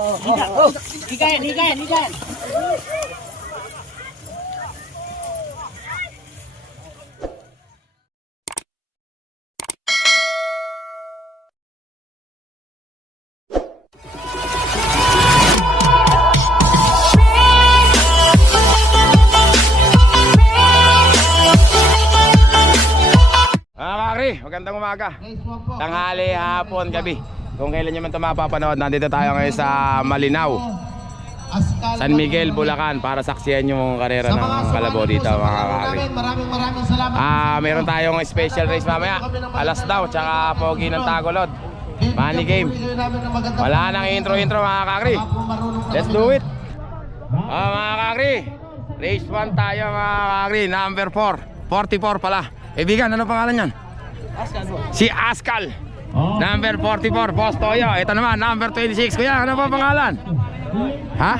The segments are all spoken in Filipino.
Higan. Magandang umaga, tanghali, hapon, gabi. Kung kailan nyo man ito mapapanood, nandito tayo ngayon sa Malinaw, San Miguel, Bulacan, para saksiyan yung karera ng Kalabaw dito, mga kakri. Maraming salamat. Meron tayong special race mamaya, alas daw, tsaka pogi ng Tagolod, money game. Wala nang intro mga kakri. Let's do it. Mga kakri, race 1 tayo mga kakri, number 4, 44 pala. Ibigan, ano pangalan yan? Si Askal, number 44, Boss Toyo. Ito naman, number 26. Kuya, ano pa pangalan? Ha?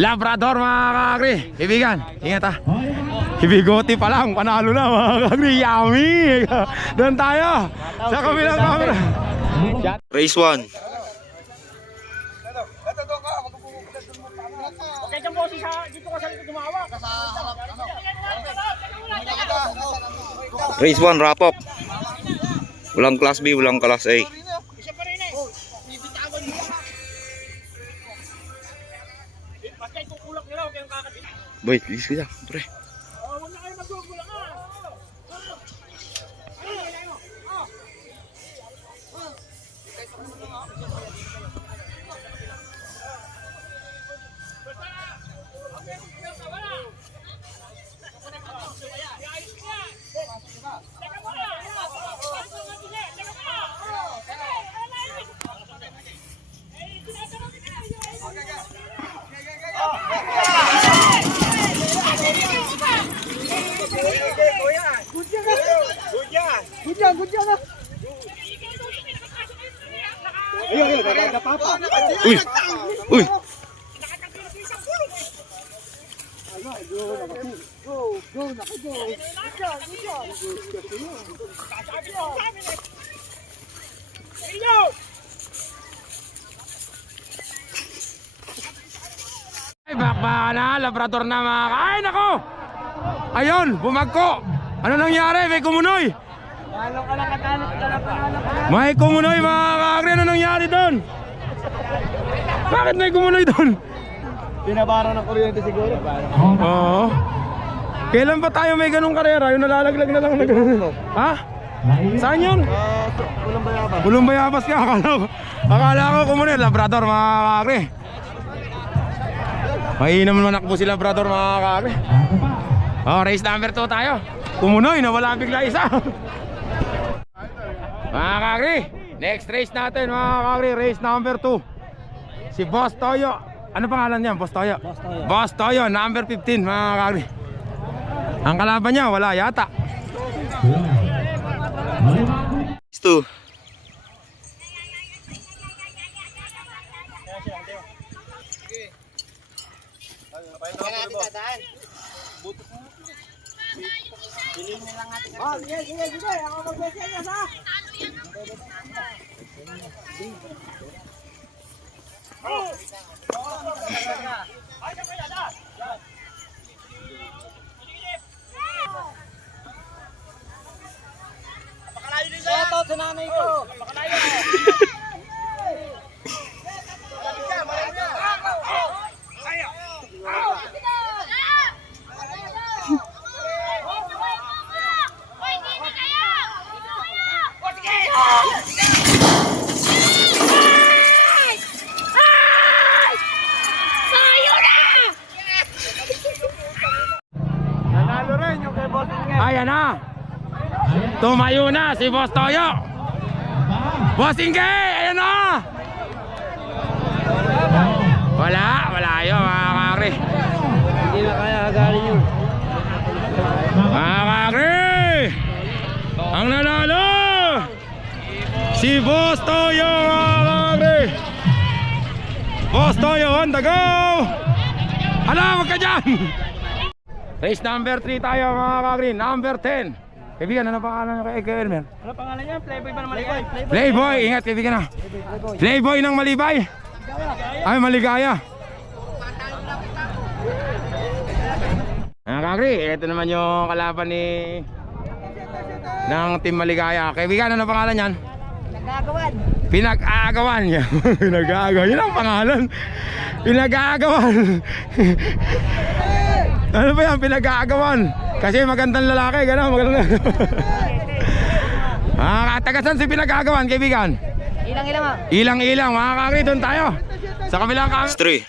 Labrador mga kakri. Ibigan, ingat ha. Ibigoti pa lang, panalo na mga kakri. Yummy. Doon tayo sa kabilang camera. Race 1. Race 1 wrap up. Walang class B, walang class A. Boy, please kuya, pre. Uy! Uy! Ay, bakba na, Labrador na mga. Ay, nako! Ayun, bumagko. Ano nangyari? May kumunoy. May kumunoy mga kakri. Ano nangyari doon? Bakit may kumunoy doon? Pinabara ng kuryente siguro. Oo. Kailan ba tayo may ganung karera? Yung nalalaglag na lang na gano'n. Ha? Saan yun? Walang bayabas. Bulong Bayabas ka. Akala ko kumunoy. Labrador mga kakri. Mainam naman nakbo si Labrador mga kakri. Race number 2 tayo. Kumunoy, nawala bigla isa. Mga kakri, next race natin mga kakri, race number 2. Si Boss Toyo. Ano pangalan niya? Boss Toyo. Boss Toyo, number 15 mga kakri. Ang kalaban niya, wala yata. 2. Shoutout sa nanay ko. Nanalo rin yung kay Boss Inge. Ayan na. Tumayo na si Boss Toyo. Boss Inge, ayan na. Wala yun mga kakri. Hindi na kaya agalin yun. Mga kakri, ang nanalo si Boss Toyo mga kakri. Boss Toyo on the go. Hala, wag ka dyan. Race number 3 tayo mga kakri, number 10. Kaibigan, ano pangalan kay Elmer? Ano pangalan niya? Playboy ba ng Malibay? Playboy, ingat kaibigan na. Playboy ng Malibay. Ay, Maligaya. Mga kakri, ito naman yung kalaban ng Team Maligaya. Kaibigan, ano pangalan yan? Nagagawan. Pinag-aagawan. Pinag-aagawan. Yun ang pangalan. Pinag-aagawan. Ano ba yan? Pinag-aagawan. Kasi magandang lalaki. Gano'n, magandang tagasan si pinag-aagawan, kaibigan. Ilang-ilang mo. Ilang-ilang. Mga kakri, doon tayo. Sa kabilang kami. 3.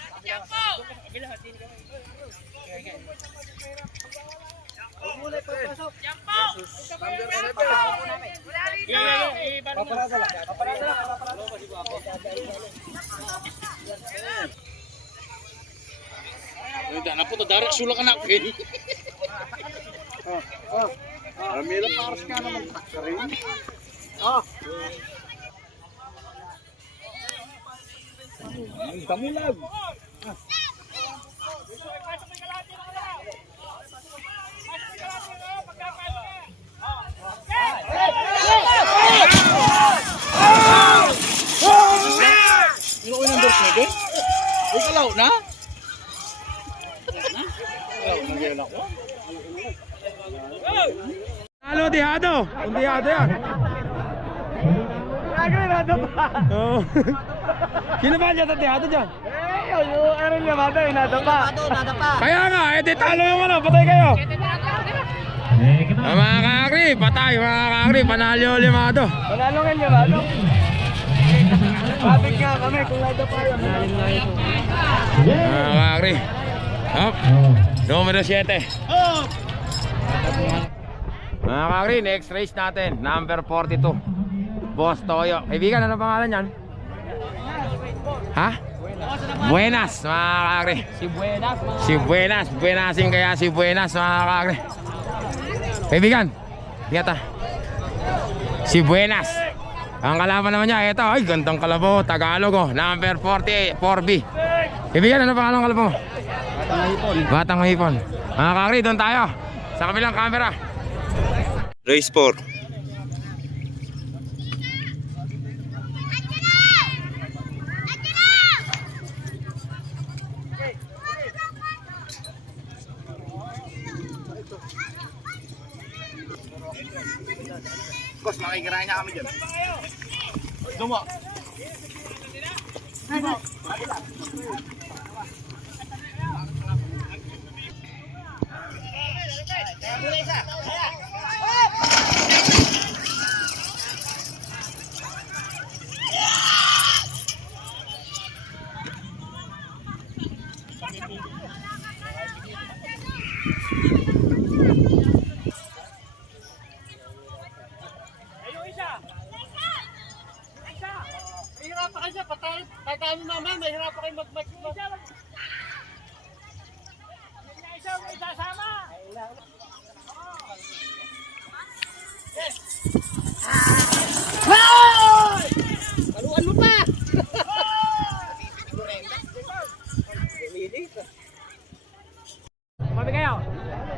Halo, Tihado. Ang Tihado yan. Oh. Sino ba dyan sa Tihado dyan? Yung Aaron Yamada, inada pa. Kaya nga, edi talo yung ano, patay kayo. Mga kakri, patay, mga kakri, panalo limado. Panalo nga Yamada. Traffic nga kami, kung nada pa yun. Mga kakri. Up. Numero 7. Mga kakri, next race natin, number 42. Boss Toyo. Kaibigan, ano pangalan yan? Ha? Buenas, mga kakri. Si Buenas. Buenasin kaya si Buenas, mga kakri. Kaibigan, ingat ah. Si Buenas. Ang kalaban naman niya, ito, ay gandang kalabaw, Tagalog oh, number 48, 4B. Kaibigan, ano pangalan ng kalabaw mo? Batang Hipon. Mga kakri, doon tayo. Sa kabilang camera. Race 4. Boss, makikirahin niya kami dyan. Dumo. Paluan mo pa!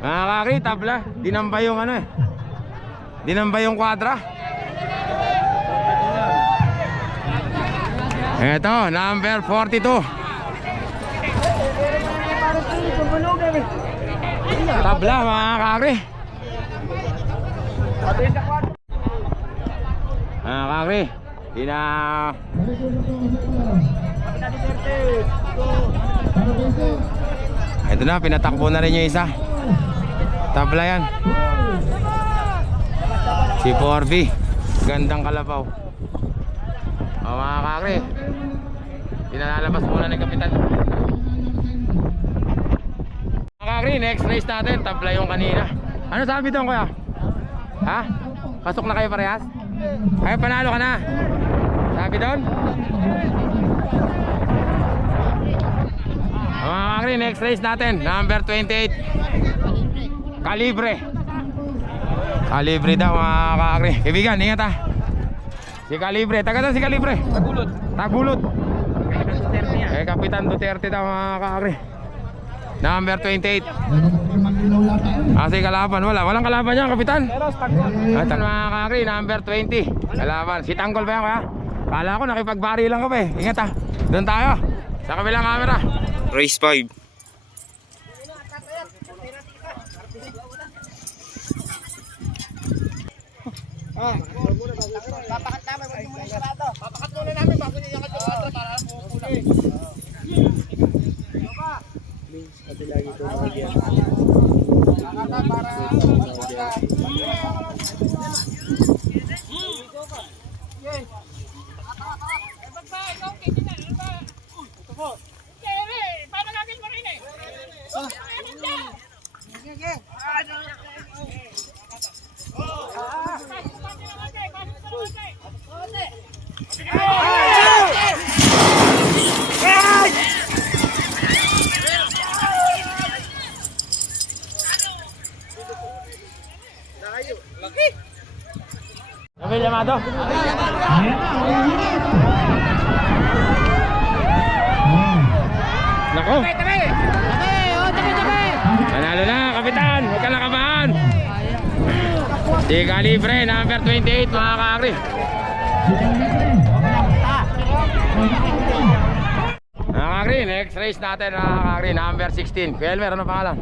Mga kakri, tabla. Dinamba yung ano eh. Dinamba yung kwadra. Ito, number 42. Tabla, mga kakri. Mga kakri, ito na, pinatakbo na rin yung isa. Tabla yan. Si 4B. Gandang kalabaw. O mga kakri, pinalalabas muna ng kapitan. Mga kakri, next race natin. Tabla yung kanina. Ano sabi doon kuya? Ha? Pasok na kayo parehas? Ay, panalo ka na. Sabi doon? Mga kakri, next race natin, number 28. Kalibre. Kalibre daw, mga kakri. Kaibigan, ingat ha. Si Kalibre, taga doon si Kalibre. Tagulod. Tagulod. Eh, Kapitan Duterte daw, mga kakri. Number 28. Kasi kalaban, walang kalaban niya, Kapitan. At mga kakri, number 20. Kalaban, si Tanggol ba yan kaya? Kala ko nakipagbari lang ka pa eh. Ingat ha. Doon tayo. Sa kabilang camera. Race 5. Papakat namin, wag muna sarado. Papakat muna namin bago niya yung sarado para pupulang. Gabi llamado. Nako. Panalo na, kapitan. Huwag ka nakabahan. Si Calibre, number 28, mga kakri. Mga kakri, next race natin, mga kakri, number 16. Felmer, ano pangalan?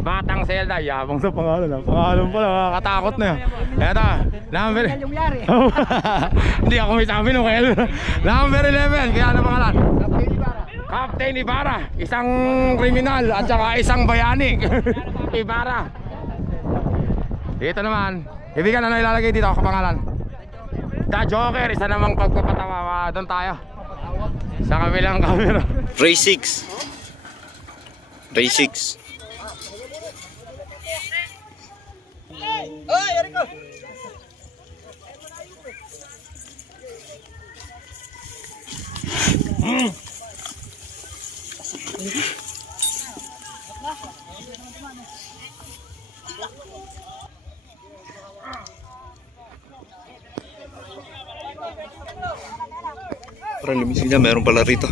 Batang Zelda. Yabang sa pangalan. Pangalan pala, nakakatakot na yan. Eto, number... Hindi ako may sabi nung Felmer. Number 11, kaya ano pangalan? Captain Ibarra. Isang kriminal at saka isang bayani. Ibarra. Dito naman, ibigan, ano ilalagay dito ako pangalan? The Joker, isa namang pagpapatawa. Doon tayo sa kabilang camera. Race 6. Race 6. Oy, Erico. Parang lumisig na, meron pala rito.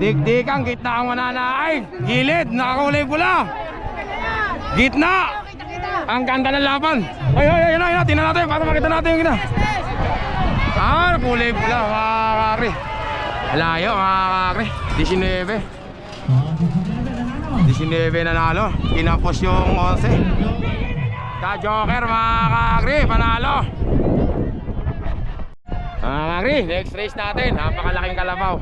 Dikdikan, gitna ang mananaig. Gilid, nakakulay pula. Gitna. Ang ganda ng laban. Ay, yun na, tingnan natin para makita natin yung gitna. Kulay pula, mga kakri. Layo, mga kakri. 19 nanalo. Kinapos yung 11. The Joker, mga kakri, panalo. Mga kakri, next race natin. Napakalaking kalabaw.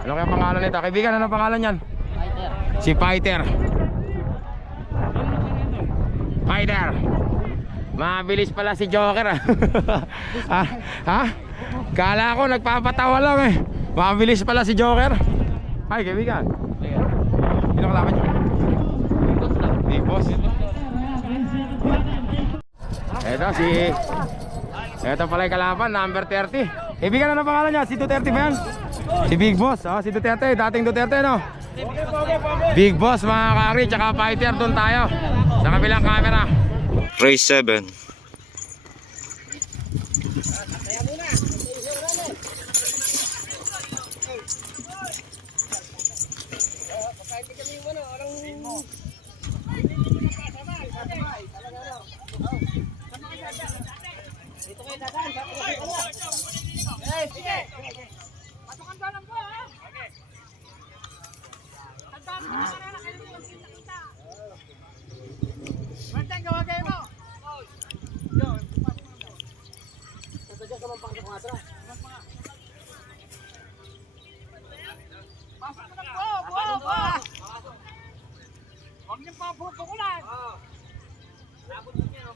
Ano kaya pangalan nito? Kaibigan, ano pangalan yan? Fighter. Si Fighter. Fighter. Mabilis pala si Joker. Ha? Kala ko nagpapatawa lang eh. Mabilis pala si Joker. Ay, kaibigan. Sino kalaban niyo? Big Boss. Ito pala yung kalaban, number 30. Kaibigan, ano pangalan niya? Si Duterte ba yan? Si Big Boss, si Duterte, dating Duterte, no? Big Boss, mga kakri, tsaka Fighter, doon tayo sa kabilang camera. Race 7. Huwag niyong papupukulan. Labot mo niya, no?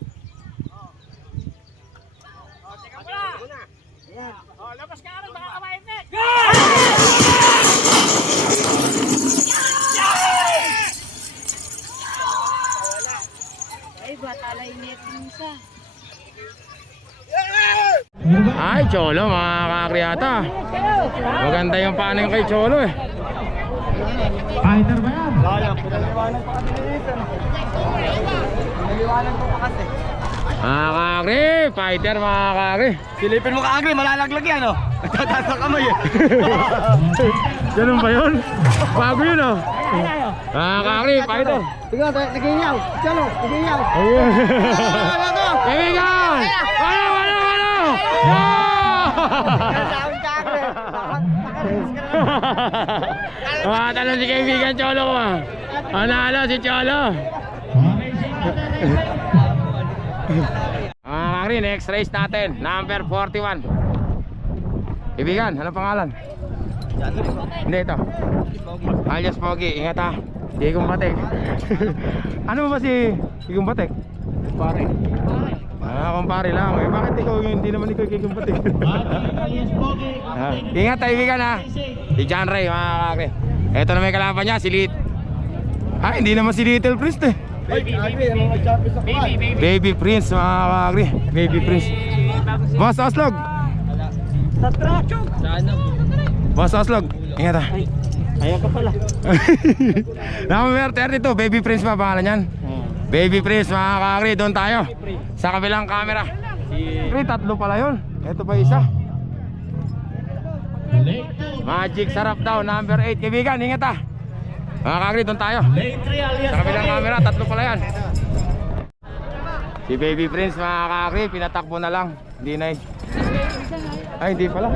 Teka muna. Labas ka rin, baka kamain net. Ay, batalay net minsa. Ay, Cholo, mga kakriata. Maganda yung paning kay Cholo eh. Fighter ba yan? Sayang, pinaliwanag pa kasi ni Ethan. Pinaliwanag ko pa kasi. Mga kakri, fighter mga kakri. Silipin mo ka, Agri, malalaglag yan, oh. Nagtataas ang kamay, eh. Ganun ba yun? Bago yun oh. Mga kakri, fighter. Tingnan, nag-iingaw. Chalo, nag-iingaw. Ayun. Kaibigan! Ano? Talon si kaibigan Cholo ko ah. Panalo si Cholo. Kakri, next race natin, number 41. Kaibigan, ano pangalan? Hindi, ito alias Pogi, ingat ha. Digong Batek. Ano ba si Digong Batek? Pare. Kumpare lang. Eh, bakit ikaw hindi naman ikaw Digong Batek? Ingat kaibigan ha. Si John Ray, mga kakri. Ito na may kalaban niya, si hindi naman si Little Prince eh. Baby Prince, mga kakri. Baby Prince. Boss Oslog. Boss Oslog, ingat ha. Ayaw ka pala. Number 32, Baby Prince pa pangalan yan. Baby Prince, mga kakri, doon tayo sa kabilang camera. Tatlo pala yun. Ito pa isa. Magic Sarap daw, number 8. Kaibigan, ingat ha. Mga kakri, doon tayo sa kabilang camera, tatlo pala yan. Si Baby Prince, mga kakri, pinatakbo na lang. Hindi na eh. Ay, hindi pala.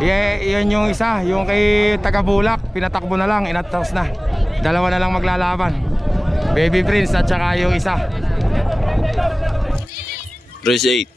Yan yung isa, yung kay Tagabulak, pinatakbo na lang, inatos na. Dalawa na lang maglalaban. Baby Prince at saka yung isa. Race 8.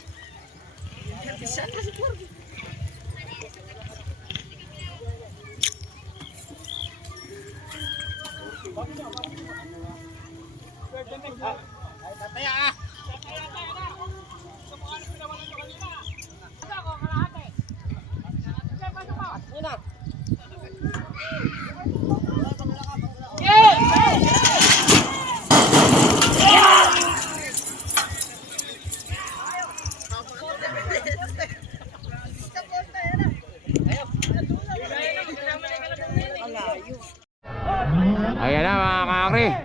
Ayan na mga kakri.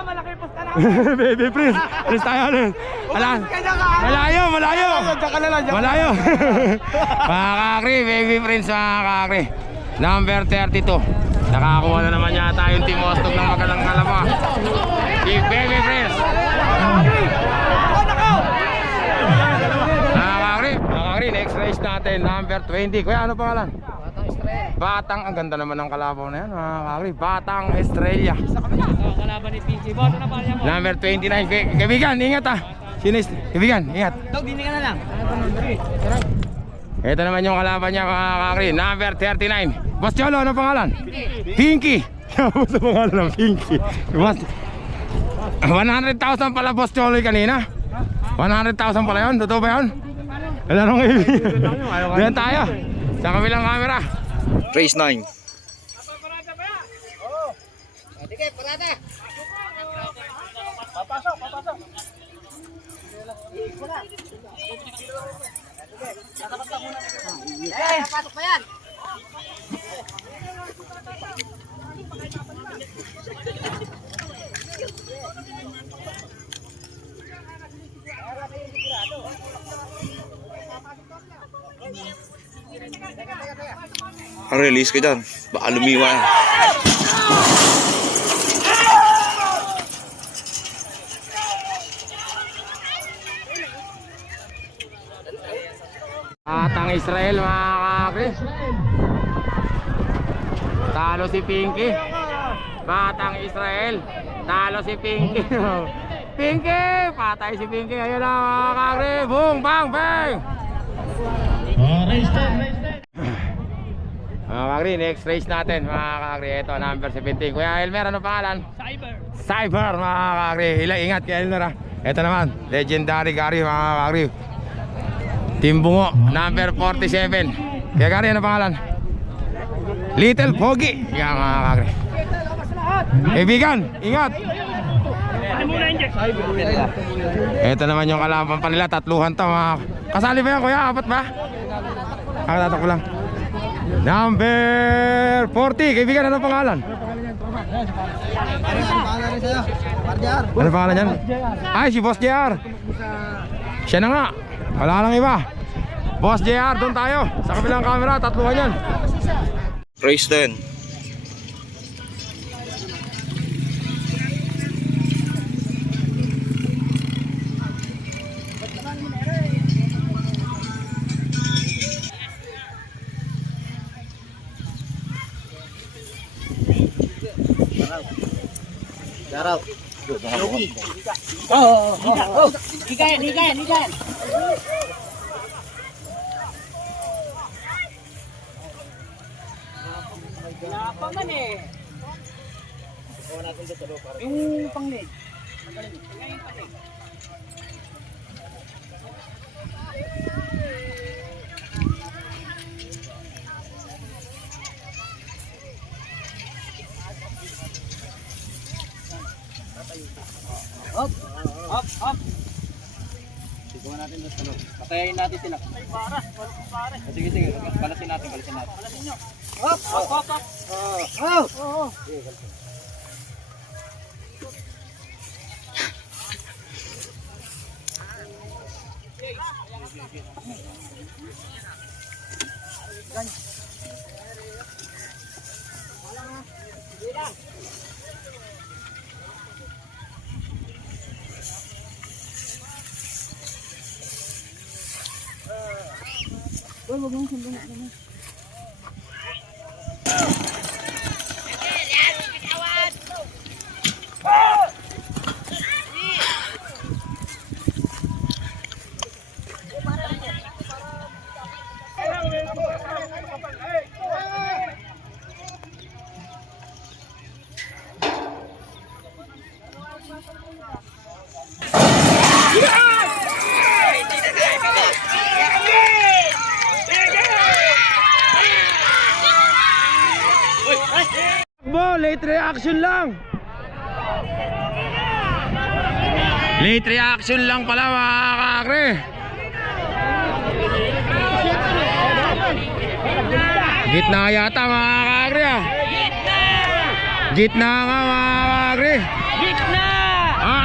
Malaki posta na. Baby Prince, Prince tayo ulit. Malayo. Malayo. Mga kakri, Baby Prince, mga kakri. Number 32. Nakakuha na naman yata yung Team Ostog ng magalang kalaba. Si Baby Prince. Mga kakri, next race natin, number 20. Kuya, ano pangalan? Batang, ang ganda naman ng kalabaw na yan, mga kakri. Batang Estrella. Kalaban ni PJ. Boto na pala yan. Number 29. Kaibigan, ingat ha. Kaibigan, ingat. Dog, hindi ka na lang. Ito naman yung kalaban niya, mga kakri. Number 39. Boss Cholo, ano pangalan? Pinky. Ano sa pangalan ng Pinky? 100,000 pala Boss Cholo kanina. 100,000 pala yun. Totoo ba yun? Wala nung kaibigan. Diyan tayo sa kabilang camera. Race 9. Sige, parada. Papasok. Papasok pa yan. Release ka dyan. Baka lumiwa. Batang Israel, mga kakri. Talo si Pinky. Batang Israel. Talo si Pinky. Pinky! Patay si Pinky. Ayun na, mga kakri. Boom, bang, bang! Race 10. Mga kakri, next race natin, mga kakri. Ito, number 17. Kuya Elmer, ano pangalan? Cyber, mga kakri. Ingat kay Elmer ha. Ito naman, legendary Gary, mga kakri. Team Bungo, number 47. Kaya Gary, ano pangalan? Little Pogi. Yan, mga kakri. Kaibigan, ingat. Ito naman yung kalaban pa nila, tatluhan to, mga. Kasali ba yan, kuya? Apat ba? Tatak ko lang. Number 40. Kaibigan, ano pangalan? Ano pangalan yan? Ay, si Boss JR. Siya na nga. Wala nang iba. Boss JR, doon tayo. Sa kabilang camera, tatluhan yan. Race din. Higayan. Pinapa man eh. Yung panglig. Up. Sigawan natin doon sa loob. Patayin natin sila. Ay, paras. Sige. Balasin natin. Balasin nyo. Up. Late reaction lang. Late reaction lang pala mga kakre. Gitna yata mga kakre ah. Gitna nga mga kakre.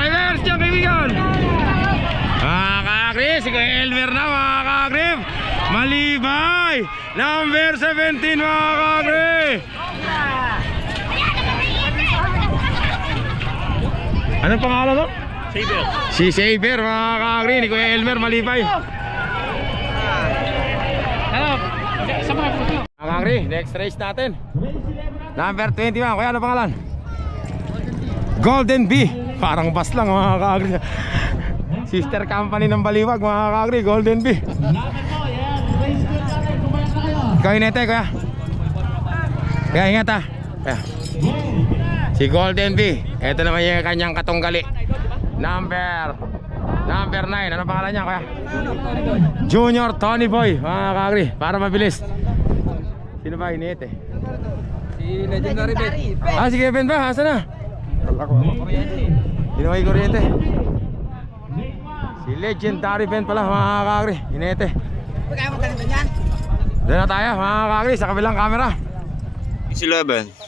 Reverse dyan kaibigan. Mga kakre, si Kuya Elmer na mga kakre. Malibay. Number 17 mga kakre. Anong pangalan mo? Saber. Si Saber mga kakri, ni Kuya Elmer Malibay. Mga kakri, next race natin. Number 21, Kuya ano pangalan? Golden Bee. Parang bus lang mga kakri. Sister company ng Baliwag mga kakri, Golden Bee. Ikaw inete Kuya. Kaya ingat ha. Kaya. Si Golden Bee. Ito naman yung kanyang katunggali. Number 9. Ano pangalan niya Kuya? Junior Tony Boy mga kakri, para mabilis. Sino ba inete? Si Legendary Bet. Si Kevin ba? Asa na? Sino ba yung kuryente? Si Legendary Ben pala mga kakri, inete. Kaya mo ganito niyan? Doon na tayo mga kakri, sa kabilang camera. Si 11.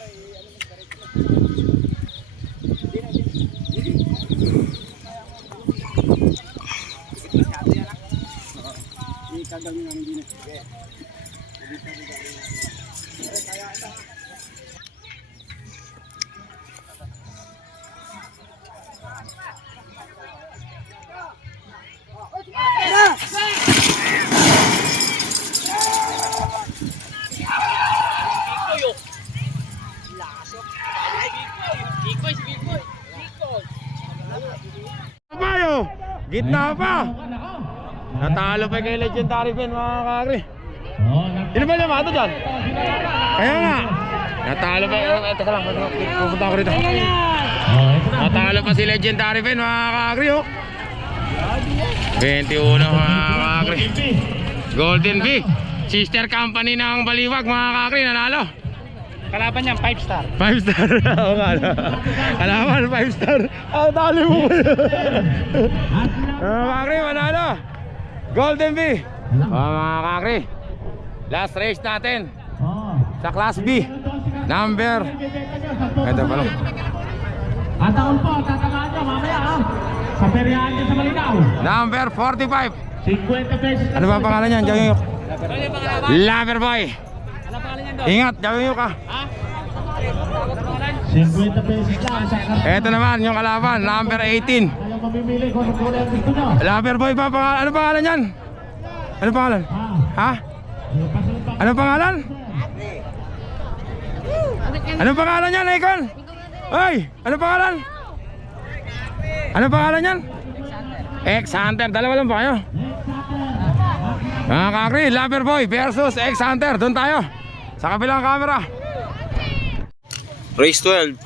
Gitna pa. Natalo pa kay Legendary Ben mga kakri. Sino ba yung mato dyan? Kaya nga. Natalo pa. Teka lang, pupunta ako rito. Natalo pa si Legendary Ben mga kakri 21 mga kakri. Golden Bee, sister company ng Baliwag mga kakri, nanalo. Kalaban niyan 5 star. 5 star. Oo nga. Kalaban 5 star. Dali mo. Mga kakri, manalo. Golden Bee. Mga kakri, last race natin. sa Class B. Number. Ito pala. Ang taon po, tatamaan nyo mamaya ha. Sa peryahan nyo sa Malinaw. Number 45. 50 pesos. Ano ba ang pangalan niyan? Jawin yuk. Lover boy. Ingat, jawin yuk ka. 50 pesos lang sa karton. Ito naman yung kalaban, number 18. Kayong mamimili kung ano kulay ang gusto nyo. Lover boy ba? Ano pangalan niyan? Ano pangalan? Ha? Ano pangalan? Ano pangalan niyan, Icon? Hoy, ano pangalan? Ano pangalan niyan? X-Hunter. Dalawa lang ba kayo? Mga kakri, Lover boy versus X-Hunter. Doon tayo sa kabilang camera. Race 12.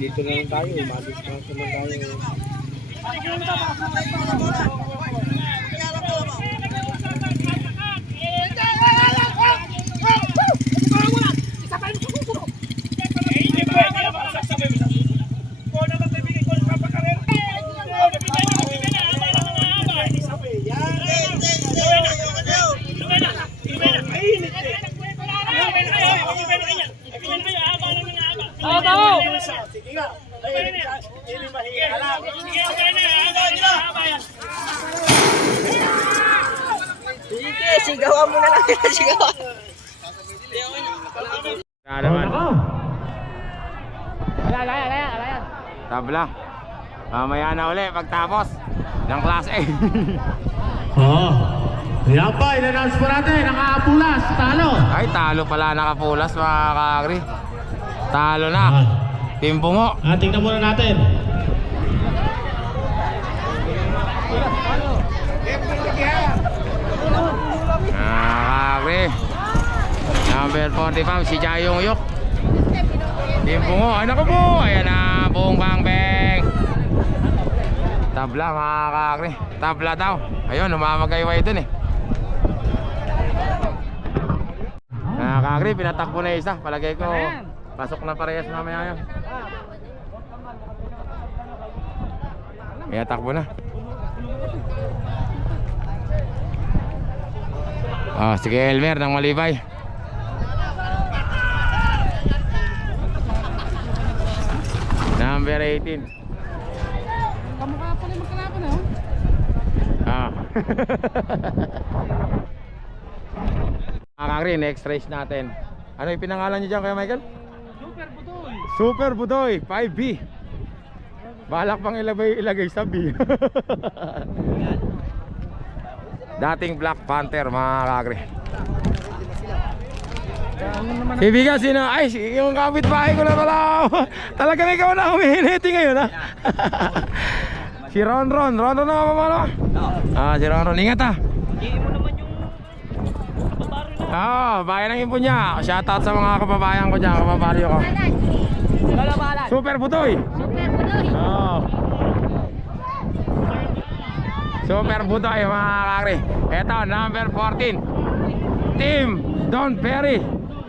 Dito na lang tayo. Umalis na lang tayo. Sigawan mo na lang. Sigawan. Tabla. Mamaya na uli pagtapos ng Class A. Oo. Yan pa, in-announce po natin. Naka-apulas, talo. Ay, talo pala nakapulas mga kakri. Talo na. Team Bungo. Tingnan muna natin. Kakri. Number 45 si Jayong Yok. Team Bungo. Ay naku po. Ayan na. Buong Bangbeng. Tabla mga kakri. Tabla daw. Ayun, umamagayway dun eh. Kakri, pinatakbo na isa. Palagay ko pasok na parehas mamaya yun. Kaya takbo na. Sige Elmer ng Malibay. Number 18. Kamukha pala yung magkalaban eh. Kakri, next race natin. Ano yung pinangalan niyo dyan kaya Michael? Super Budoy 5B. Balak pang ilagay sa B. dating Black Panther mga kakri. Ibigan sino? Ay, yung kapitbahay ko na pala. Talagang ikaw na humihiniti ngayon ha. Si Ronron na pamalo. Si Ronron, ingat ha. Bayan ng impon niya. Shoutout sa mga kababayan ko dyan, kababaryo ko. Super Butoy. Super Butoy mga kakri. Eto, number 14, Team Don Perry.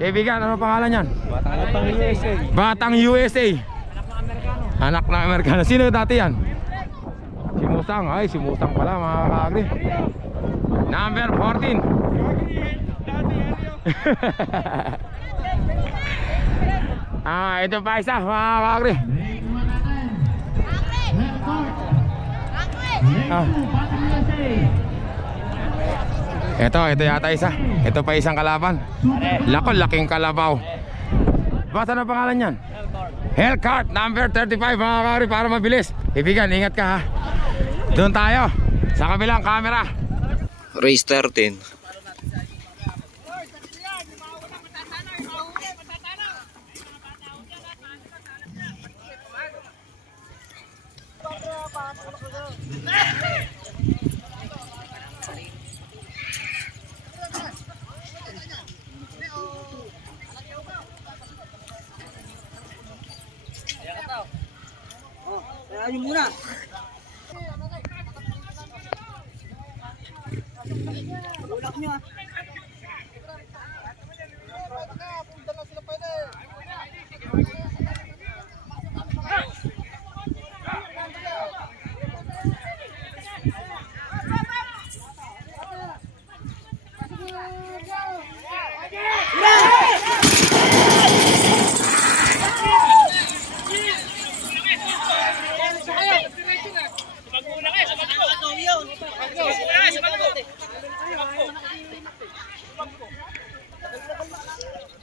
Ibigan, ano pangalan yan? Batang USA. Batang USA. Anak ng Amerikano. Sino dati yan? Si Musang. Ay, si Musang pala mga kakri. Number 14. Ito pa isa mga kakri. Ito yata isa. Ito pa isang kalaban. Laking kalabaw. Basta na pangalan yan? Hellcart number 35 mga kakri, para mabilis. Ibigan, ingat ka ha. Doon tayo sa kabilang camera. Race 13. Ayun muna. Ulak nyo ah.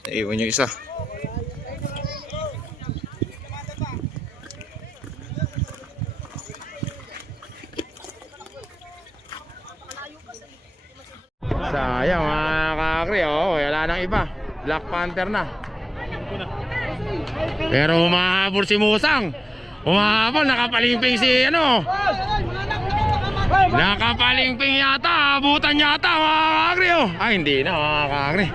Iwan yung isa. Sayang mga kakri, wala nang iba. Black Panther na. Pero humahabol si Musang. Humahabol, nakapalingping si ano. Nakapalingping yata, abutan yata mga kakri. Ay, hindi na mga kakri.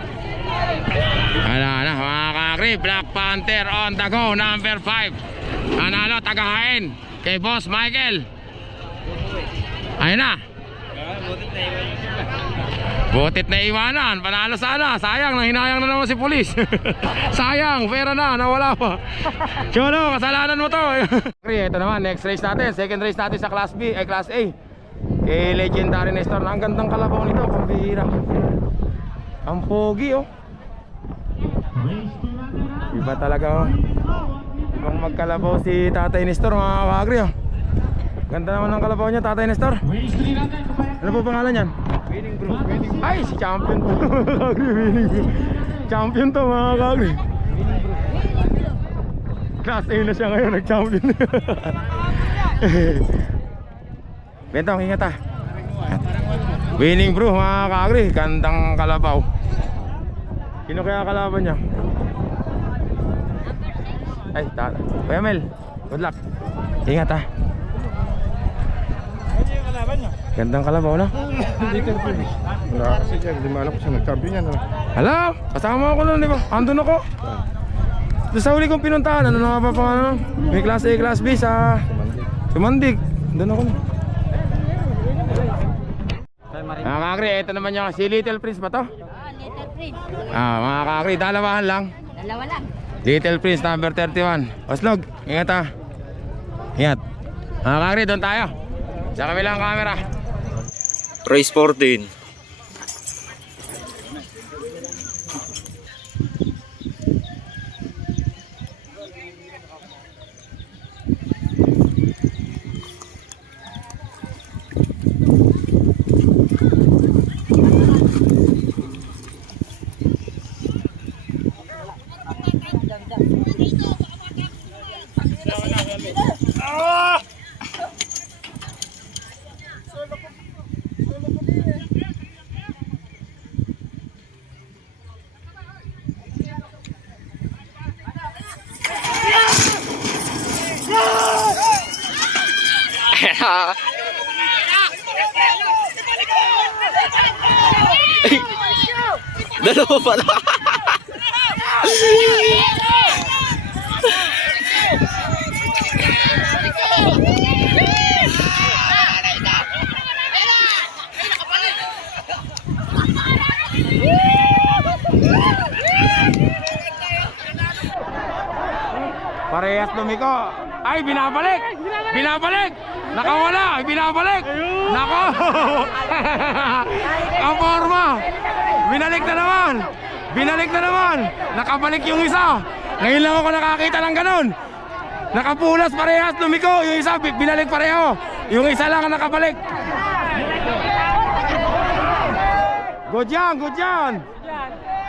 Wala na mga kakri. Black Panther on the go, number 5. Nanalo, tagahain kay Boss Michael. Ayun na. Butit na iwanan, panalo sana. Sayang, nanghinayang na naman si pulis. Sayang, pera na, nawala pa. Cholo, kasalanan mo to. Ito naman, next race natin. Second race natin sa Class B, Class A. Kay Legendary Nestor. Ang gandang kalabaw nito, pambihira. Ang pogi Iba talaga Ibang magkalabaw si Tatay Nestor mga kakri Ganda naman ng kalabaw niya, Tatay Nestor. Ano po pangalan yan? Winning bro. Ay, si champion to. Winning bro. Champion to mga kakri. Class A na siya ngayon, nag-champion. Bentong, ingat ha. Winning bro mga kakri. Gandang kalabaw. Sino kaya kalaban niya? Ay, Kuya Mel, good luck. Ingat ha. Gandang kalabaw na. Wala kasi dyan, hindi malam ko siya nag-champion yan. Hala, kasama ako nun, di ba? Andun ako. Doon sa huli kong pinuntahan, ano na nga ba pang ano? May Class A, Class B sa Sumandig. Doon ako. Mga kakri, ito naman yung si Little Prince ba to? Little Prince. Mga kakri, dalawahan lang. Dalawa lang. Little Prince number 31. Oslog, ingat ha. Ingat. Mga kakri, doon tayo sa kabilang camera. Race 14. Dalawa pala. Parehas lumiko. Ay, binabalik! Binabalik! Nakawala! Ay, binabalik! Nako! Ang forma! Binalik na naman! Binalik na naman! Nakabalik yung isa! Ngayon lang ako nakakita ng ganun! Nakapulas parehas lumiko! Yung isa binalik pareho! Yung isa lang ang nakabalik! Good yan! Good yan!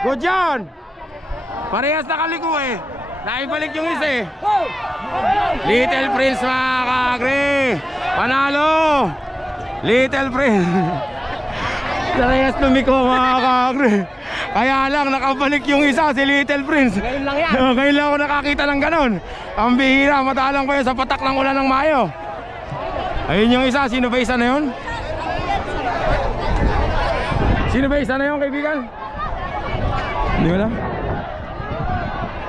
Good yan! Parehas nakaliko eh! Naibalik yung isa eh. Little Prince mga kaagri. Panalo. Little Prince. Parehas lumiko mga kaagri. Kaya lang nakabalik yung isa si Little Prince. Ngayon lang yan. Ngayon lang ako nakakita ng ganon. Ang bihira, matalang pa yun sa patak ng ulan ng Mayo. Ayun yung isa, sino ba isa na yun? Sino ba isa na yun kaibigan? Hindi mo lang?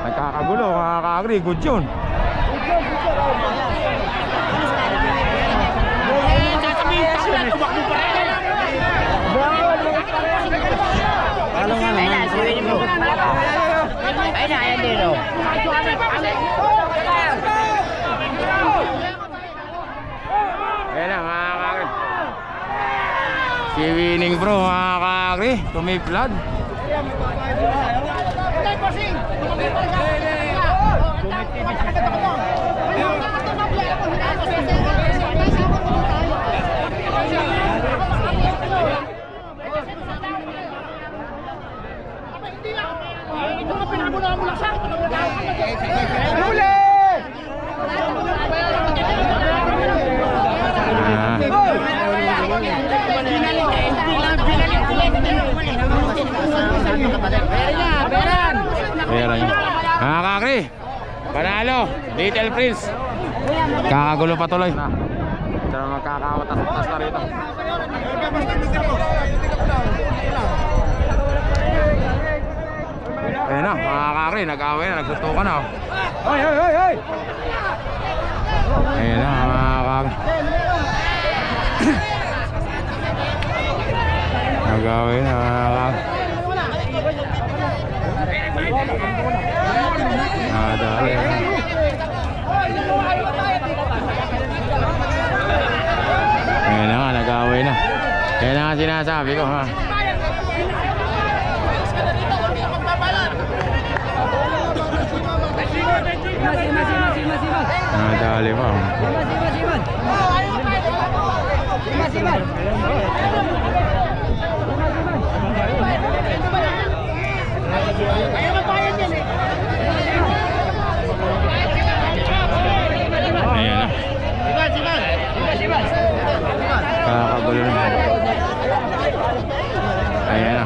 Nagkakagulo mga kaagri, good yun. Ayan na mga kaagri. Si Winning Bro mga kaagri, tumiplad. Mga kakri, panalo, Little Prince. Kakagulo pa tuloy. Ito na magkakawatas-watas na rito. Ayan na, mga kakri, nag-away na, nagsutukan na. Hoy, hoy, hoy, hoy! Ayan na, mga kakri. Nag-away na, mga kakri. Nadali. Ayan na nga, nag-away na. Kaya na nga sinasabi ko ha. Nadali pa. Ayan na. Kakagulo na. Ayan na.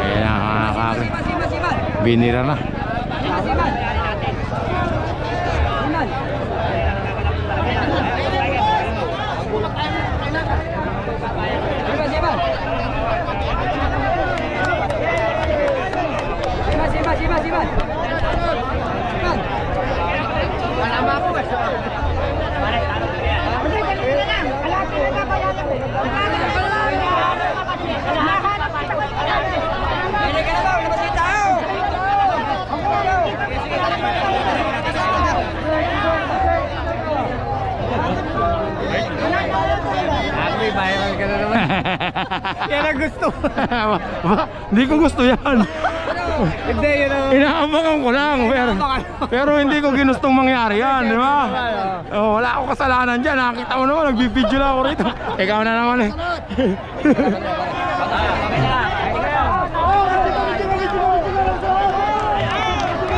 Ayan na, kakakakri. Binira na. Viral ka na naman. Yan ang gusto. Hindi ko gusto yan. Hindi, yun ang... Inaabangan ko lang pero hindi ko ginustong mangyari yan, di ba? Oh, wala akong kasalanan dyan. Nakita mo naman, nagbibideo lang ako rito. Ikaw na naman eh.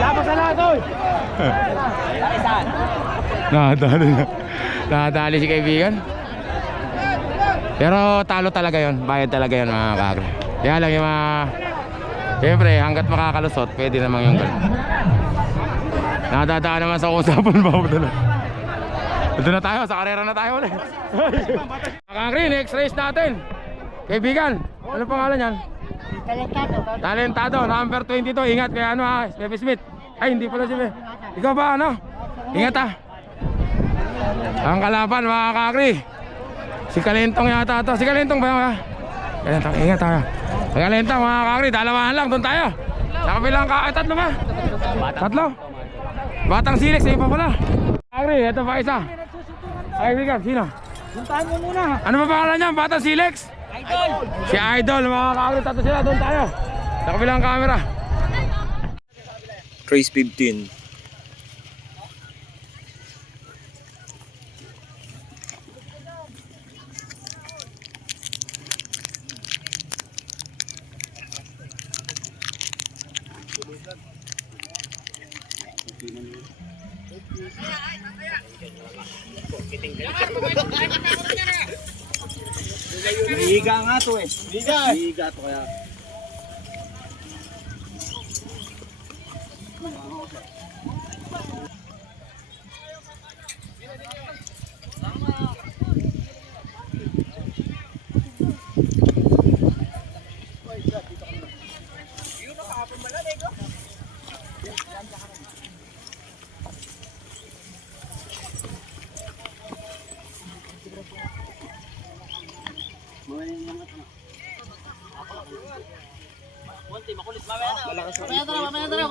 Lapas na lahat, oy! Nadali si kaibigan. Pero talo talaga yon, bayad talaga yon mga kakri. Kaya lang yung mga Siyempre, hanggat makakalusot, pwede naman yung gano'n. Nadadaan naman sa usapan ba? Ito na tayo, sa karera na tayo ulit. Kakangri, next race natin. Kaibigan, ano pangalan yan? Talentado, number 22. Ingat kay ano ha, Pepe Smith. Ay, hindi pala si Pepe. Ikaw ba ano? Ingat ha. Ang kalaban mga kakri, si Kalentong yata ito. Si Kalentong ba yun? Kalentong, ingat tayo. Si Kalentong mga kakri, dalawahan lang, doon tayo. Sa kabilang tatlo ba? Tatlo? Batang Silex, ayun pa pala. Kakri, ito pa isa. Kaibigan, sino? Puntahan mo muna. Ano ba pangalan niya? Batang Silex? Idol. Si Idol, mga kakri, tatlo sila, doon tayo. Sa kabilang camera. Race 15. Higa nga to eh. Higa to kaya.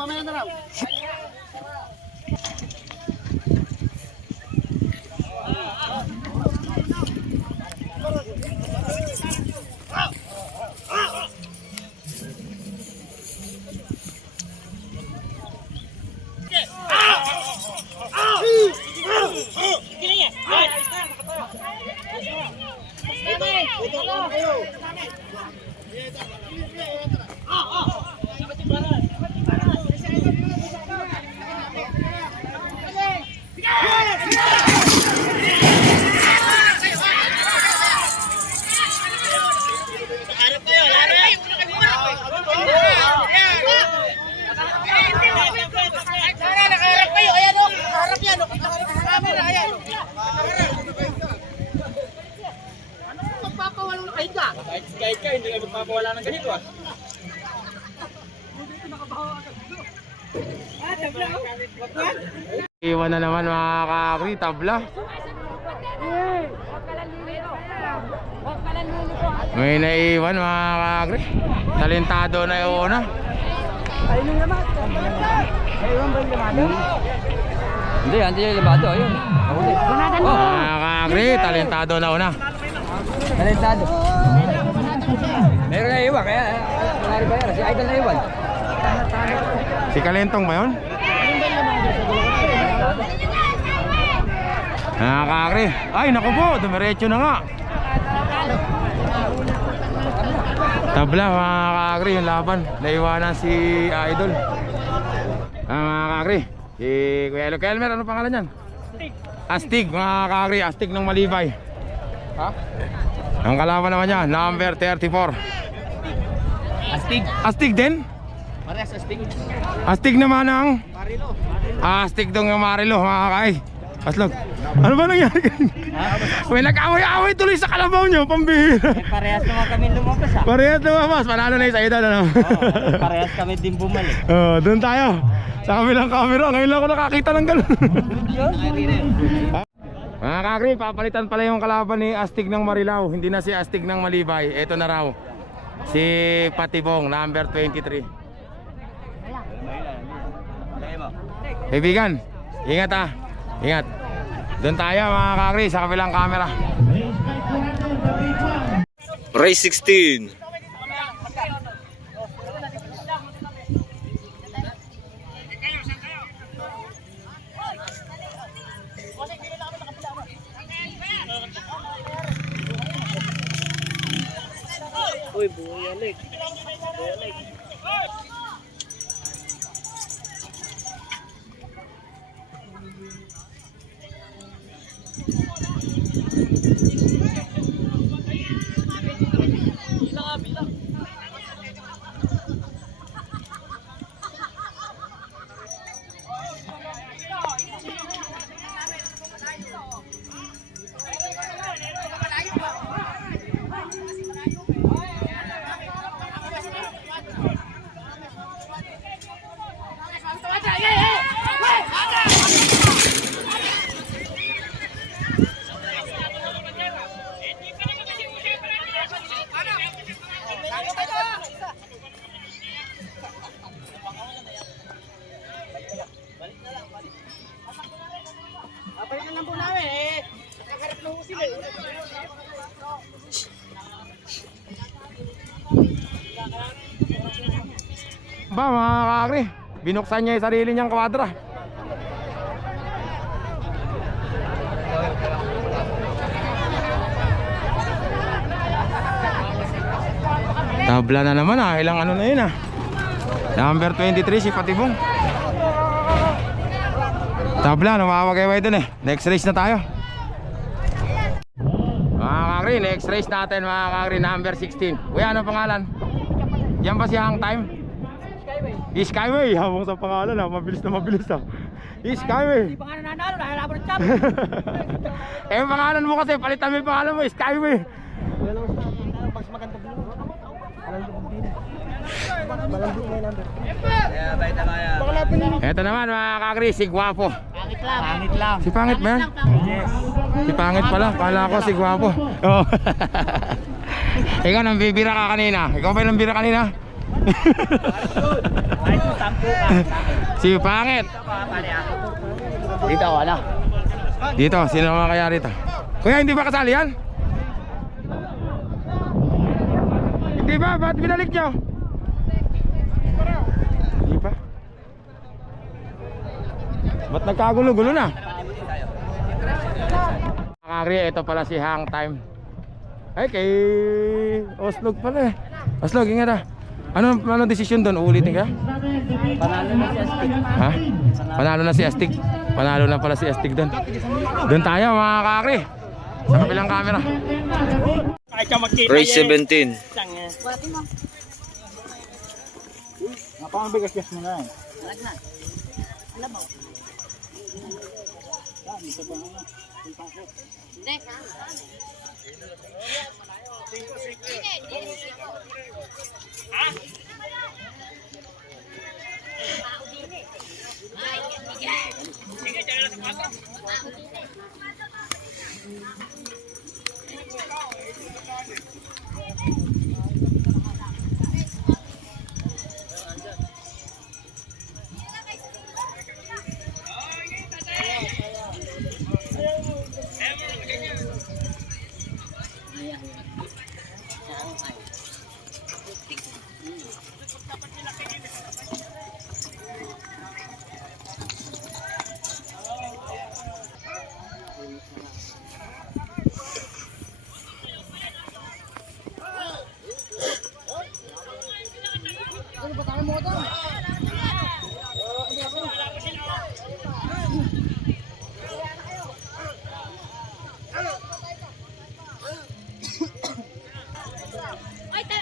Mamaya na raw. Kahit ka, hindi kayo magpapawala ng ganito ah. Iwan na naman mga kakri, tabla. May naiwan mga kakri. Talentado na yung una. Hindi yung limado, ayun. Mga kakri, talentado na una. Talentado. Meron na iwan, kaya malari ba yan? Si Idol na iwan. Si Kalentong ba yun? Mga kakri. Ay naku po, dumiretso na nga. Tabla mga kakri yung laban. Naiwanan si Idol. Mga kakri, si Kuya Elmer, ano pangalan yan? Astig mga kakri, Astig ng Malibay. Ha? Ang kalaban naman niya, number 34. Astig. Astig din? Parehas astig. Astig naman ang Marilo. Astig dong yung Marilo mga kakay. Aslog, ano ba nangyari? May nag-away-away tuloy sa kalabaw nyo, pambihira. Parehas naman kami lumabas ha. Parehas lumabas, panalo na yung sa Idol ano? Parehas kami din bumalik. Doon tayo. Sa kabilang camera, ngayon lang ako nakakita ng gano'n. Mga kakri, papalitan pala yung kalaban ni Astig ng Marilao. Hindi na si Astig ng Malibay. Ito na raw, si Patibong, number 23. Kaibigan, ingat ha. Ingat. Doon tayo mga kakri, sa kabilang camera. Race 16. Uy, buyalik. Buyalik. Aba mga kakri, binuksan niya yung sarili niyang kwadra. Tabla na naman ilang ano na yun Number 23 si Patibong. Tabla, namawagay dun Next race na tayo. Mga kakri, next race natin mga kakri, number 16. Kuya, ano pangalan? Yan ba si Hang Time? Skyway. Habang sa pangalan mabilis na mabilis Skyway. Hindi pa nga nanalo, nahalaban ng chop. Yung pangalan mo kasi, palitan mo yung pangalan mo, Skyway. Mas maganda din. Eto naman mga kakri, si Guwapo. Pangit lang. Si Pangit ba yan? Si Pangit pala, kala ko si Guwapo. Oh. Ikaw nang bibira ka kanina. Ikaw ba nang bibira kanina? Si Pangit. Dito, wala. Dito, sino mga kaya rito? Kuya, hindi ba kasali yan? Hindi ba? Ba't binalik nyo? Hindi pa. Ba't nagkagulo-gulo na? Kakari, ito pala si Hang Time. Ay, kay Oslog pala Oslog, ingat Anong desisyon doon? Uulitin ka? Panalo na si Astig. Ha? Panalo na si Astig. Panalo na pala si Astig doon. Doon tayo mga kakri. Sa kabilang camera. Race 17. Napangbigas-gas mo na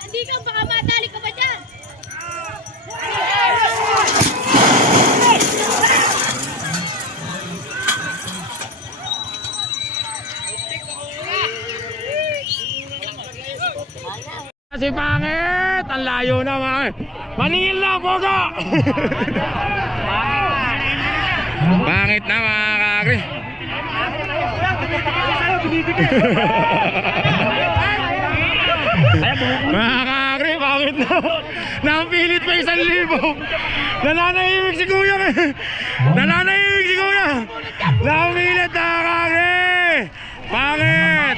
Hindi ka baka madali ka ba dyan? Si Pangit! Ang layo na mga Maningil na, Bogo! Pangit na mga kakri. Mga kakri, pangit na. Napilit pa 1,000. Nananahimik si Kuya. Nananahimik si Kuya. Napilit na kakri. Pangit.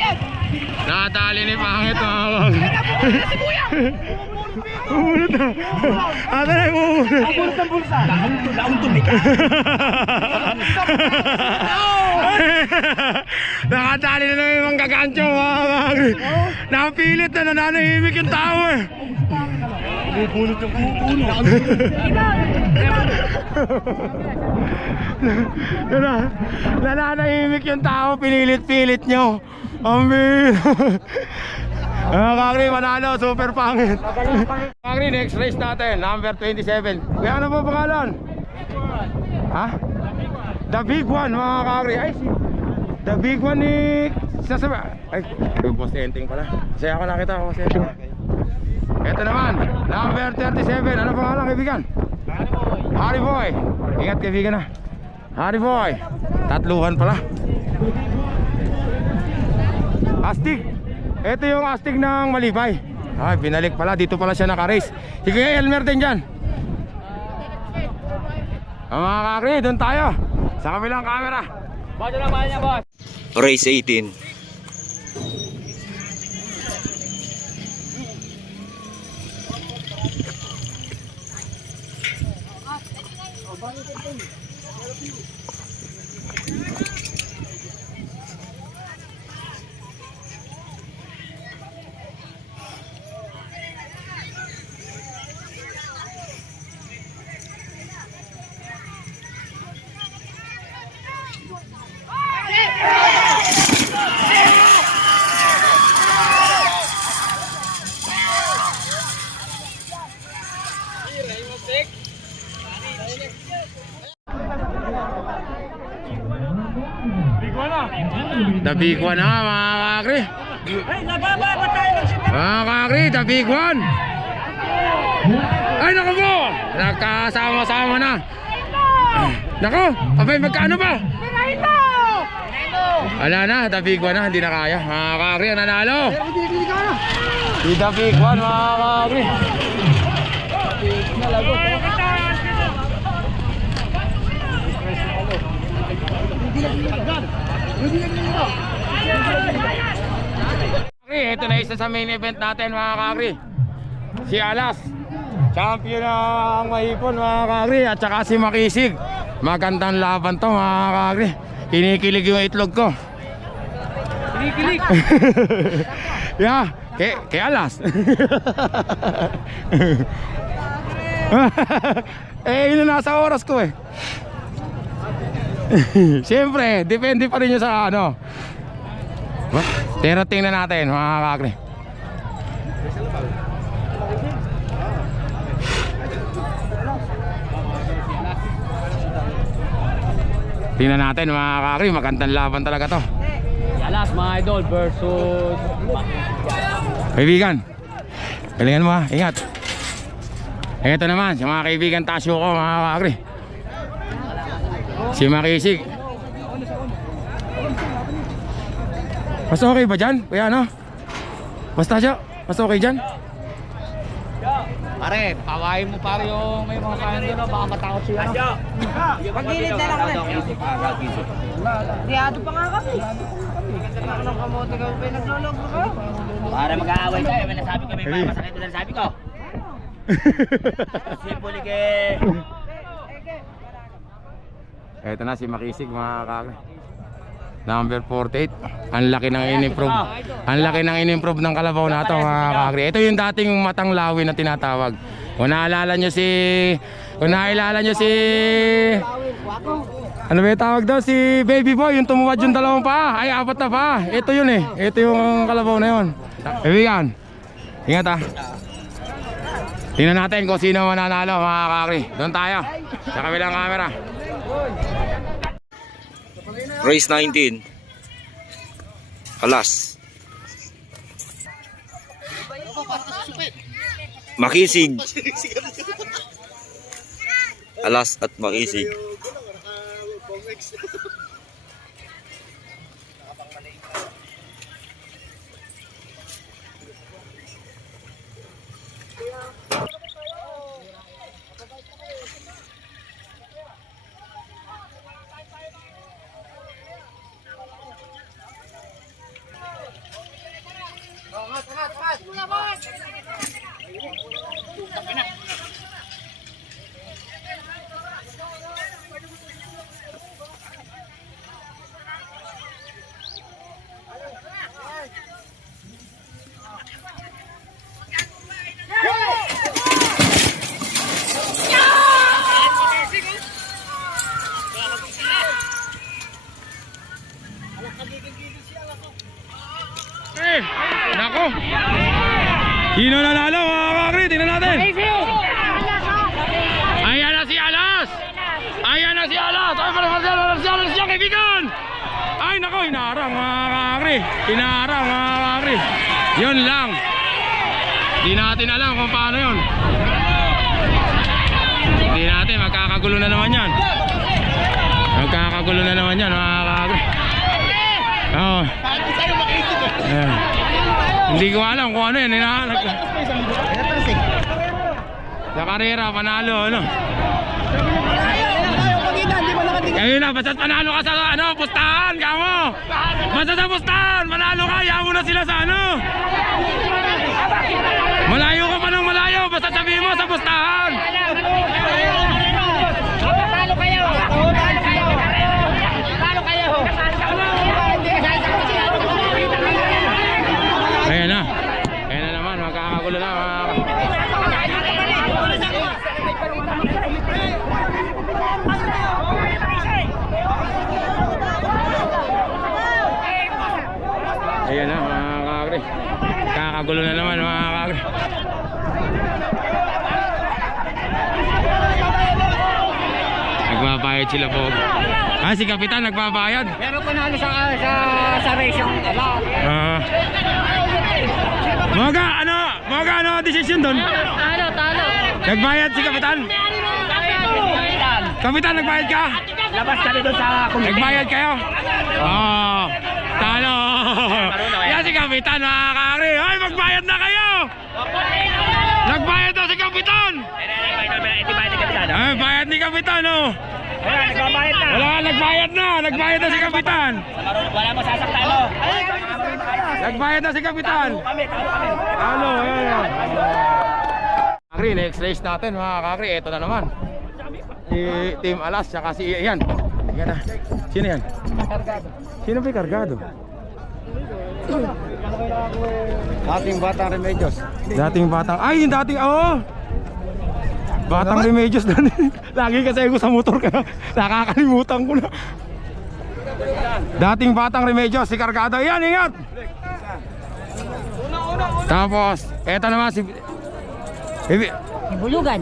Nakatali ni Pangit mga kakri. Umulot na. Ata na yung umulot. Bulsa ng bulsa. Laon tubig ka. Nakatali na yung mga gagancho mga kakri. Napilit na, nananahimik yung tao Bubulot yung pupuno. Nananahimik yung tao, pinilit-pilit nyo. Amin. Mga kakri, manalo, super pangit. Kakri, next race natin, number 27. Kaya ano po pangalan? Ha? The Big One mga kakri. Ay, The Big One ni Sasaba. Ay, Boss Enting pala. Kasi ako nakita ko Boss Enting. Ito naman, number 37. Ano pangalan kaibigan? Harry Boy. Ingat kaibigan na. Harry Boy. Tatluhan pala. Astig. Ito yung astig ng Malibay. Ay, binalik pala. Dito pala siya naka-race. Sige, Elmer din dyan. Mga kakri, doon tayo. Sa kabilang camera. Boss, ano naman niya, boss? Race 18. big one na mga kakri. Mga kakri, the big one. Ay naku po, nagkasama-sama na. Naku, abay magkano ba? Wala na, the big one na, hindi na kaya. Mga kakri, nanalo. The big one mga kakri. Ito na isa sa main event natin mga kakri. Si Alas, champion ng mahipon mga kakri. At saka si Makisig. Magandang laban to mga kakri. Kinikilig yung itlog ko. Kinikilig? Yeah, kay Alas. Yun na nasa oras ko eh. Siyempre, depende pa rin yun sa ano. Pero tingnan natin mga kakri. Tingnan natin mga kakri, magandang laban talaga to. Alas mga idol versus Kaibigan, galingan mo ha, ingat. Ito naman, si mga kaibigan Tasyo ko mga kakri. Si Makisig. Mas okay ba dyan? Kuya ano? Basta siya, mas okay dyan? pare, pawain mo pare yung may mga kain doon, baka matakot siya. Pag-init na lang ulit. Diado pa nga kami. Ako ng kamote ka, pinaglolog mo ka. Para mag-aaway tayo, may nasabi ko, may masakit na nasabi ko. Simple ke. Ito na si Makisig mga kakri. Number 48. Ang laki ng in-improve. Ang laki ng in-improve ng kalabaw na ito mga kakri. Ito yung dating matang lawi na tinatawag. Kung naalala nyo si ano ba yung tawag daw? Si Baby Boy, yung tumuwad yung dalawang paa. Ay, apat na paa. Ito yun eh. Ito yung kalabaw na yun. Kaibigan, ingat ha. Tingnan natin kung sino mananalo mga kakri. Doon tayo sa kabilang camera. Race 19. Alas. Makisig. Alas at Makisig. Nako! Sino nanalo mga kakri? Tingnan natin! Ayan na si Alas! Ayan na si Alas! Ay, Alas siya kaibigan! Ay nako, hinarang mga kakri! Hinarang mga kakri! Yun lang! Di natin alam kung paano yun. Hindi natin, magkakagulo na naman yan. Magkakagulo na naman yan mga kakri. Oo. Ayan. Hindi ko alam kung ano yun. Sa karera, panalo ano. Ayun na, basta't panalo ka sa ano, pustahan, kamo. Basta sa pustahan, panalo ka, yaw mo na sila sa ano. Malayo ka pa ng malayo, basta sabihin mo sa pustahan. Talo kayo! Talo kayo! Talo kayo! Ayan na. Ayan na naman, magkakagulo na. Ayan na mga kakri. Kakagulo na naman mga kakri. Nagbabayad sila po. Ah, si Kapitan nagbabayad. Pero panalo sa race yung Ano desisyon doon? Talo. Nagbayad si Kapitan. Kapitan, nagbayad ka? labas kami doon sa Nagbayad kayo? Oo. Talo. Yan si Kapitan, mga kakri. Ay, magbayad na kayo! Nagbayad na si Kapitan! Ay, bayad ni Kapitan, oh. nagbabayad na. Wala, nagbayad na. Nagbayad na si Kapitan. Wala mo sasaktan mo. Nagbayad na si Kapitan. Talo, ayan. Kakri, next race natin, mga kakri. Ito na naman. Si Team Alas, saka si Ian. Yan na. Sino yan? Sino ba yung Kargado? Ating Batang Remedios. Dating batang, ay yung dating, oo. Batang Remedios doon. Lagi kasi ako sa motor kaya nakakalimutan ko na. Dating Batang Remedios, si Kargado. Yan, ingat. Tapos, eto naman si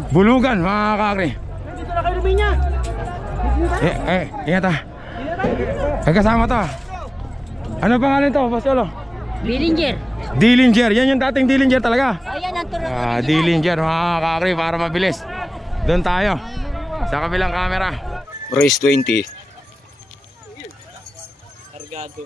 Bulugan, mga kakri. Dito na kayo luminya. Ingat ah. Ay, kasama to. Ano pangalan to, Boss Yolo? Dillinger, yan yung dating Dillinger talaga. Ayan ang turo. Dillinger, mga kakri, para mabilis. Doon tayo sa kabilang camera. Race 20. Kargado.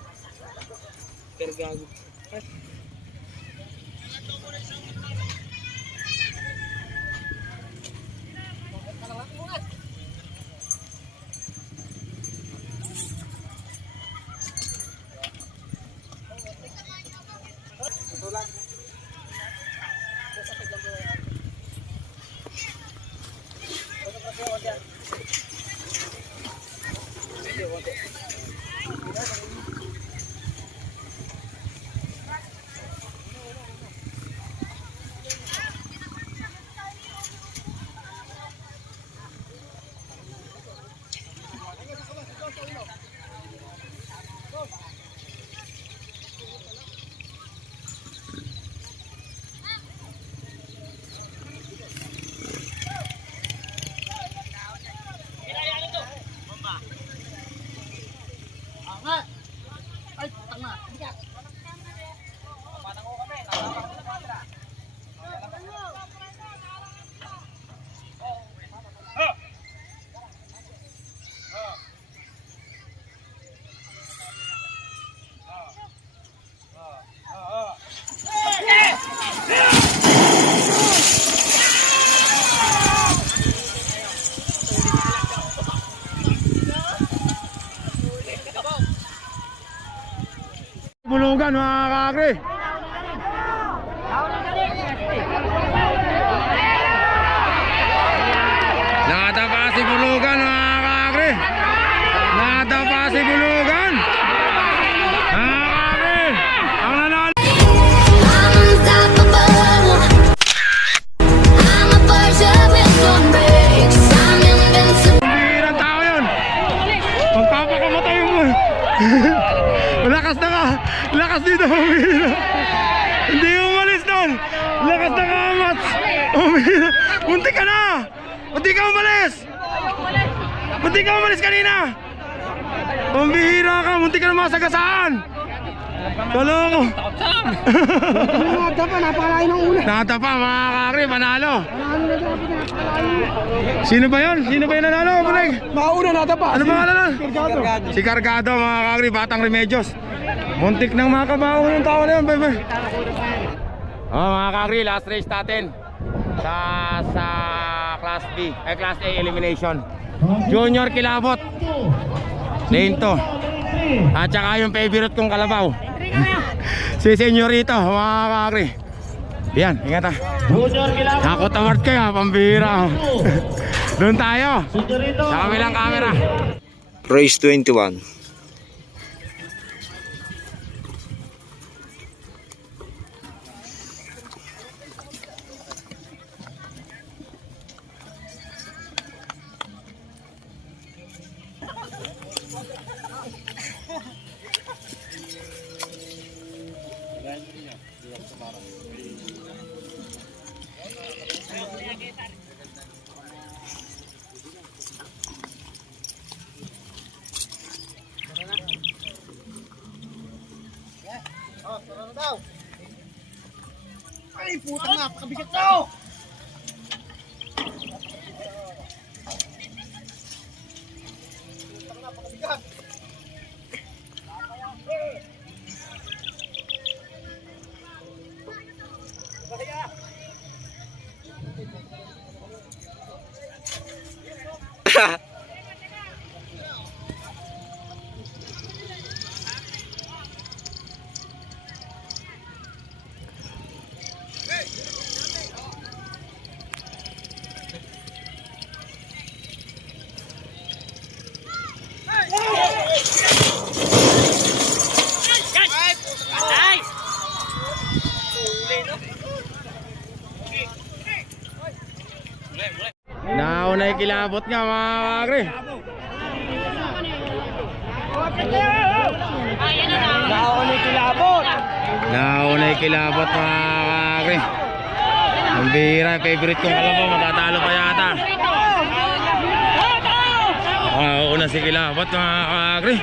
Bulugan, mga kakri. Nakatapa si Bulugan, mga kakri. Nakatapa si Bulugan. Mga kakri, ang nanalo. Bihirang tao yun. Magpapakamatay mo. Lakas dito, umihira. Hindi umalis doon. Lakas na kamats. Umihira. Munti ka na. Munti ka umalis. Munti ka umalis kanina. Umihira ka. Munti ka na masagasaan. Talong ko. Natapa, napakalain ng una. Natapa, mga kakri, panalo. Sino ba yun? Sino ba yun nanalo? Mauna natapa. Ano ba nga Si Kargado, mga kakri, Batang Remedios. Muntik ng mga kabaho ng tao na yun, bebe. Mga kakri, last race natin sa Class B, Class A elimination. Junior Kilabot, lane 2. At saka yung favorite kong kalabaw, si Senyorito, mga kakri. Yan, ingat ah. Ako tawad kayo, pambihira. Doon tayo sa kabilang camera. Race 21. Ay, putang na, pakabigat na. Nauna yung kilabot nga mga kakri. Nauna yung kilabot mga kakri. Ang bihira, favorite kong kalabaw, matatalo pa yata. Nauna si kilabot mga kakri.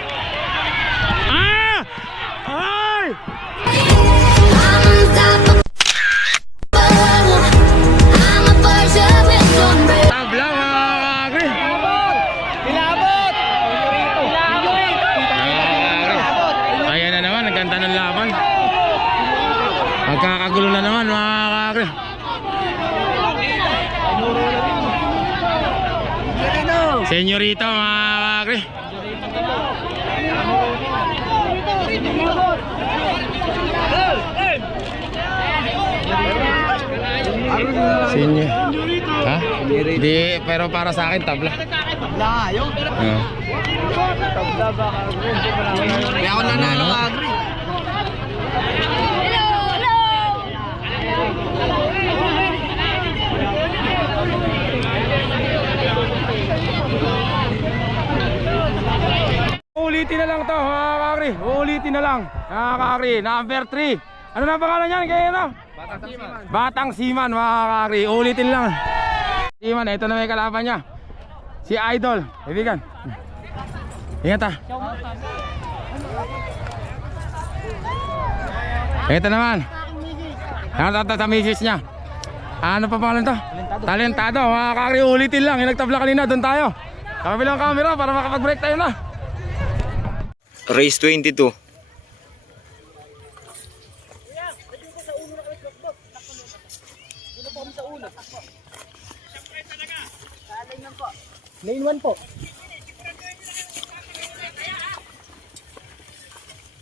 Ah! Ay! Tabla mga kakri. Kilabot! Ayan na naman, nagkanta ng laban. Magkakagulo na naman mga kakri. Senyorito mga kakri. Senyor. Ha? Hindi, pero para sa akin tabla. Tabla, yun. Kaya ako nanalo, agree. Ulitin na lang to mga kakri. Ulitin na lang mga kakri. Number 3. Ano na pangalan niyan? Kaya ano? Batang Siman mga kakri. Ulitin lang. Siman, ito na may kalaban niya. Si Idol. Ibigan. Ingat ha. Ito naman. Ang misis niya. Ano pa pangalan to? Talentado mga kakri. Ulitin lang. Yung nagtabla kanina, doon tayo. Sa kabilang camera para makapag-break tayo na. Race 22. Lane 1 po.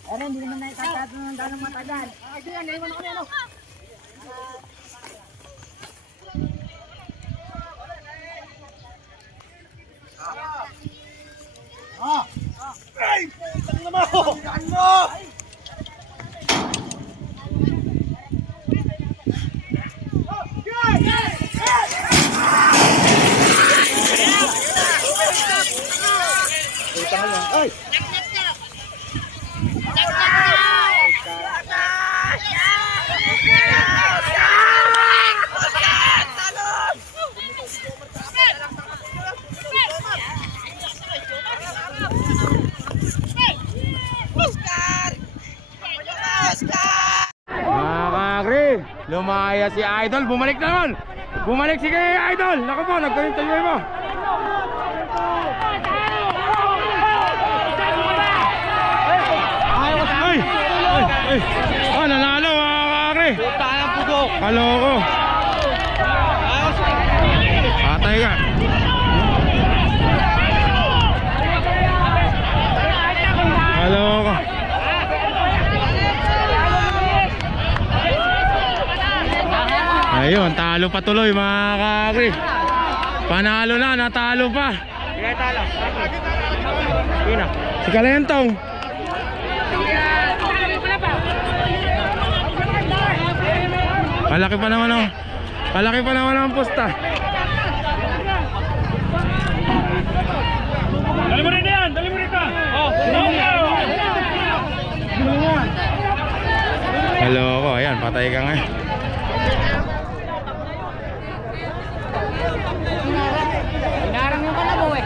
Ano, hindi naman nakikatato ng dalong matagal. Ito yan, lane 1 ako na ano. Ay, putang na mo! Gaan mo! Ay! Mga kakri, lumaya si Idol. Bumalik naman. Bumalik si Idol. Naku po, nagka-interview mo. Ay! Ay! Oh, nanalo mga kakri. Tayang pugok! Kaloko. Patay ka. Kaloko. Ayun, talo pa tuloy mga kakri. Panalo na, natalo pa. Si Kalentong. Palaki pa naman oh. Palaki pa naman ang pusta. Dali mo rin yan! Dali mo rin ka! Hello ko, ayan, patay ka nga. Inarang yung kalabaw eh.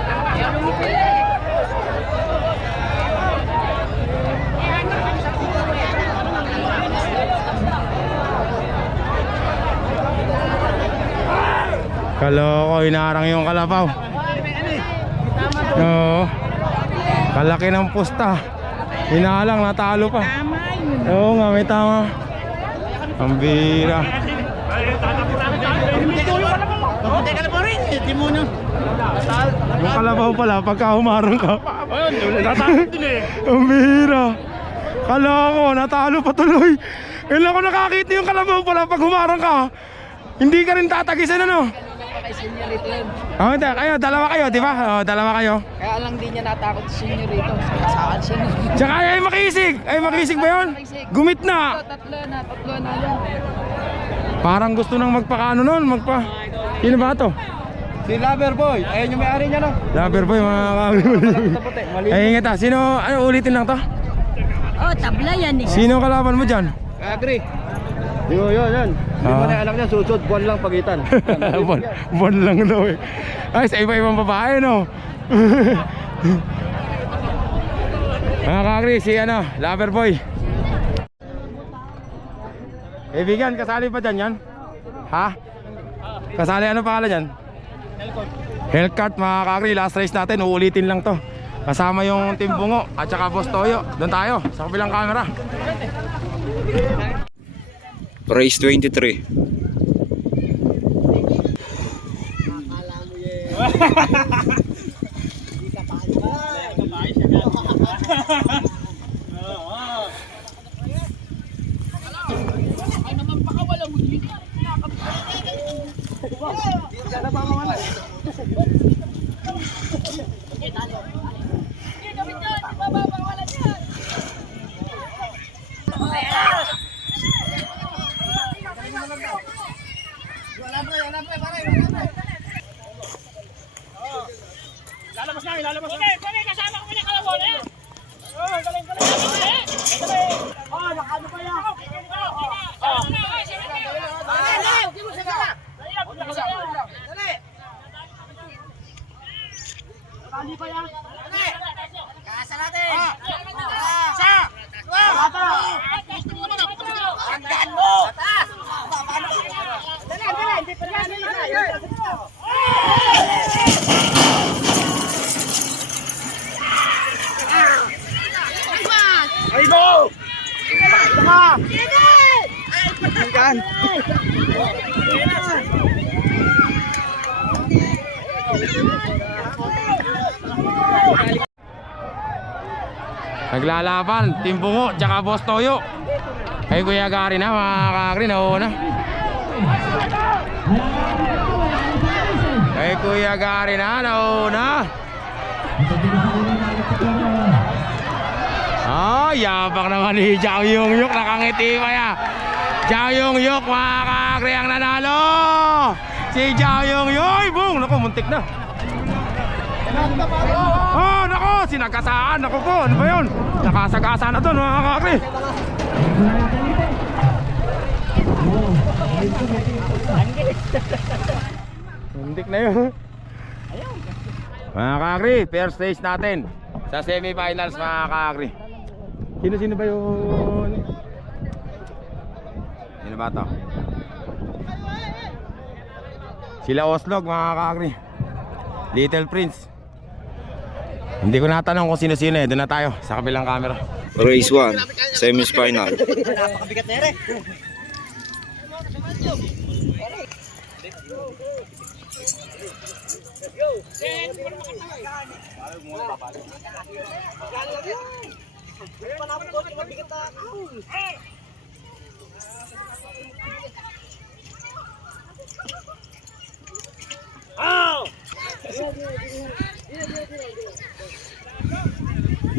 Kaloko, hinarang yung kalabaw. Oo. Kalaki ng pusta. Hinalang, natalo pa. Oo nga, may tama. Ang bira. Yung kalabaw pala, pagka humarang ka. Ang bira. Kaloko, natalo pa tuloy. Kailan ko nakakita yung kalabaw pala pag humarang ka. Hindi ka rin tatagisan ano? Oh, kayo, dalawa kayo, di ba? Oh, dalawa kayo. Kaya lang di niya natakot si Senyor rito. Saan siya na. Tsaka ay makisig. Ay makisig ba yun? Gumit na. Tatlo na lang. Parang gusto nang magpakaano nun, Sino ba to? Si Loverboy. Ayun yung may-ari niya, no? Loverboy, mga kami. Ay, ingat ah. Sino, ulitin lang to? Oh, tabla yan eh. Sino kalaban mo dyan? Agree. Yun. Hindi mo na alam niya, susod, buwan lang pagitan. Buwan lang daw eh. Ay, sa iba-ibang babae, no? Mga kakri, si Loverboy. Kaibigan, kasali pa dyan yan? Ha? Kasali, ano pangalan yan? Hellcat, mga kakri, last race natin, uulitin lang to. Kasama yung Team Bungo at saka Boss Toyo. Doon tayo, sa kabilang camera. Race 23. Okay, kasama ko na kalabon eh. Oh, galing. Oh, nakano pa yan. Dali pa yan. Dali. Kasa natin. Sa. Andan mo. Atas. Dali. Hindi pa yan. Ay, go! Tama! Naglalaban, Team Bungo, tsaka Boss Toyo. Kay Kuya Gary na, mga kakri, nauna. Kay Kuya Gary na, nauna. Yabang naman ni Jao Yung Yuk, nakangiti pa ya. Jao Yung Yuk, mga kakri, ang nanalo. Si Jao Yung Yuk, boom, naku, muntik na. Oh, nako, sinagasaan. Nako po, ano ba yun? Nakasagasaan na doon, mga kakri. Muntik na yun. Mga kakri, first stage natin sa semifinals, mga kakri. Sino ba yun? Sino ba ito? Sila Oslog, mga kakri. Little Prince. Hindi ko natanong kung sino-sino eh. Doon na tayo sa kabilang camera. Race 1, semi-final. Napakabigat na rin.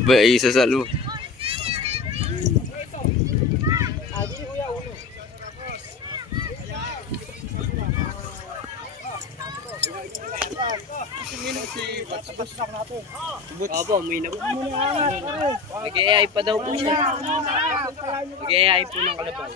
Ba, isa sa loob. Opo, may nag-AI pa daw po siya. Nag-AI po ng kalabaw.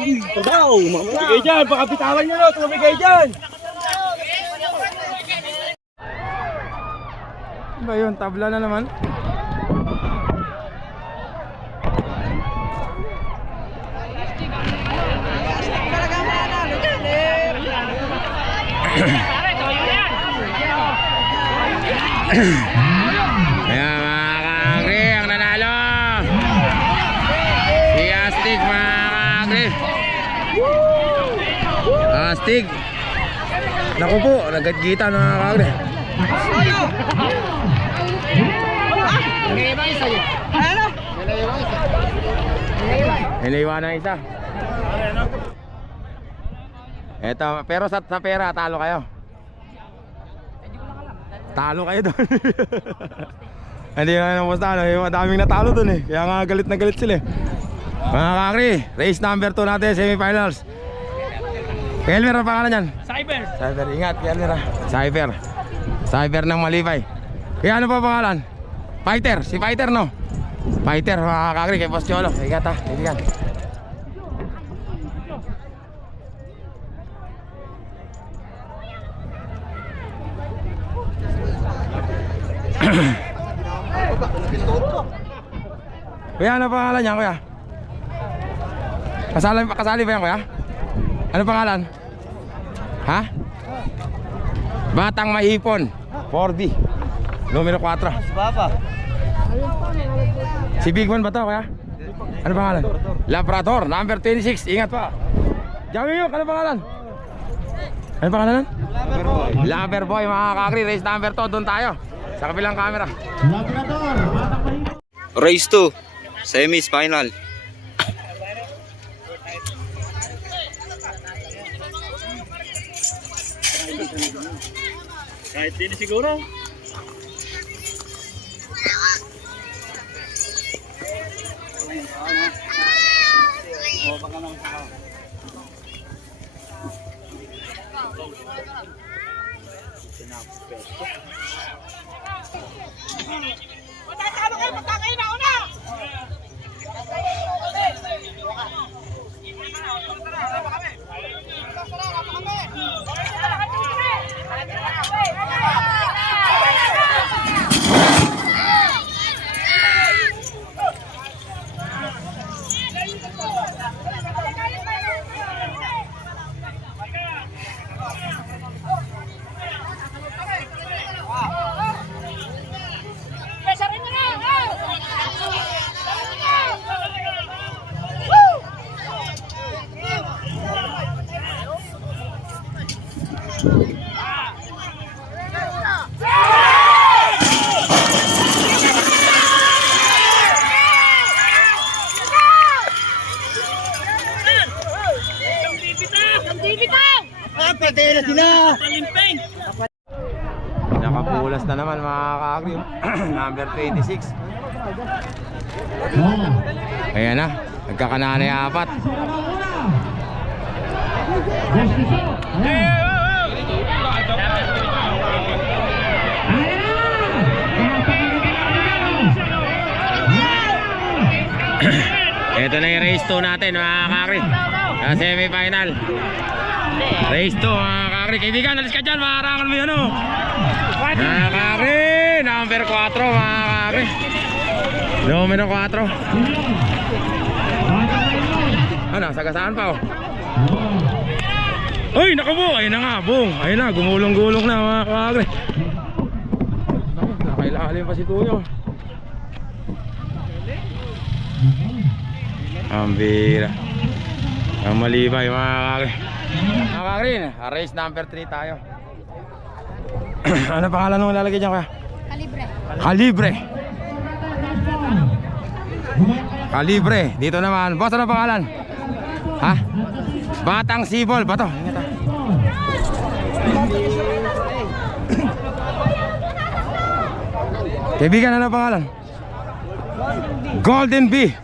Tumigay dyan, baka bitawan nyo no, tumigay dyan. Ba yun, tabla na naman. Kaya mga kaagri, ang nanalo si Astig, mga kaagri. Astig. Naku po, nagagita mga kaagri. Iniwan ang isa. Eto, pero sa pera talo kayo. Talo kayo doon. Hindi nga naman talo, madaming natalo doon eh. Kaya nga galit na galit sila eh. Mga kakri, race number 2 natin, semifinals. Kelmer ang pangalan yan? Cyber. Cyber, ingat Kelmer ah. Cyber. Cyber ng Malibay. Kaya ano pa pangalan? Fighter, si Fighter no? Fighter, mga kakri, kay Boss Cholo. Ingat ha, kaibigan. Kuya, ano pangalan niya, kuya? Kasali ba yan, kuya? Ano pangalan? Ha? Batang Mahipon 4B numero 4. Si Papa. Si Big One ba to, kuya? Ano pangalan? Labrador, number 26. Ingat pa. Jami yun, ano pangalan? Ano pangalan nun? Loverboy, mga kakri. Race number 2, doon tayo sa kabilang camera. Race 2, semis final. Kahit din siguro. Matatalo kayo, magkakain na una! Nakapulas na naman mga kakri. Number 26. Ayan na, nagkakananay 4. Ito na yung race 2 natin mga kakri, sa semi-final. Race 2 mga kakri. Kaibigan, alis ka dyan, makarangan mo yun o. Mga kakri, number 4 mga kakri. Numero 4. Ano, sagasaan pa o. Uy, nakabu, ayun na nga, boom. Ayun na, gumulong-gulong na mga kakri. Nakailalim pa si Tuyo. Ang bira. Ang Malibay mga kakri. Mga kakri, race number 3 tayo. Ano pangalan mo lalagay dyan, kuya? Kalibre. Kalibre. Kalibre. Dito naman, boss, ano pangalan? Ha? Batang Sibol ba to? Ingat ha. Kaibigan, ano pangalan? Golden Bee.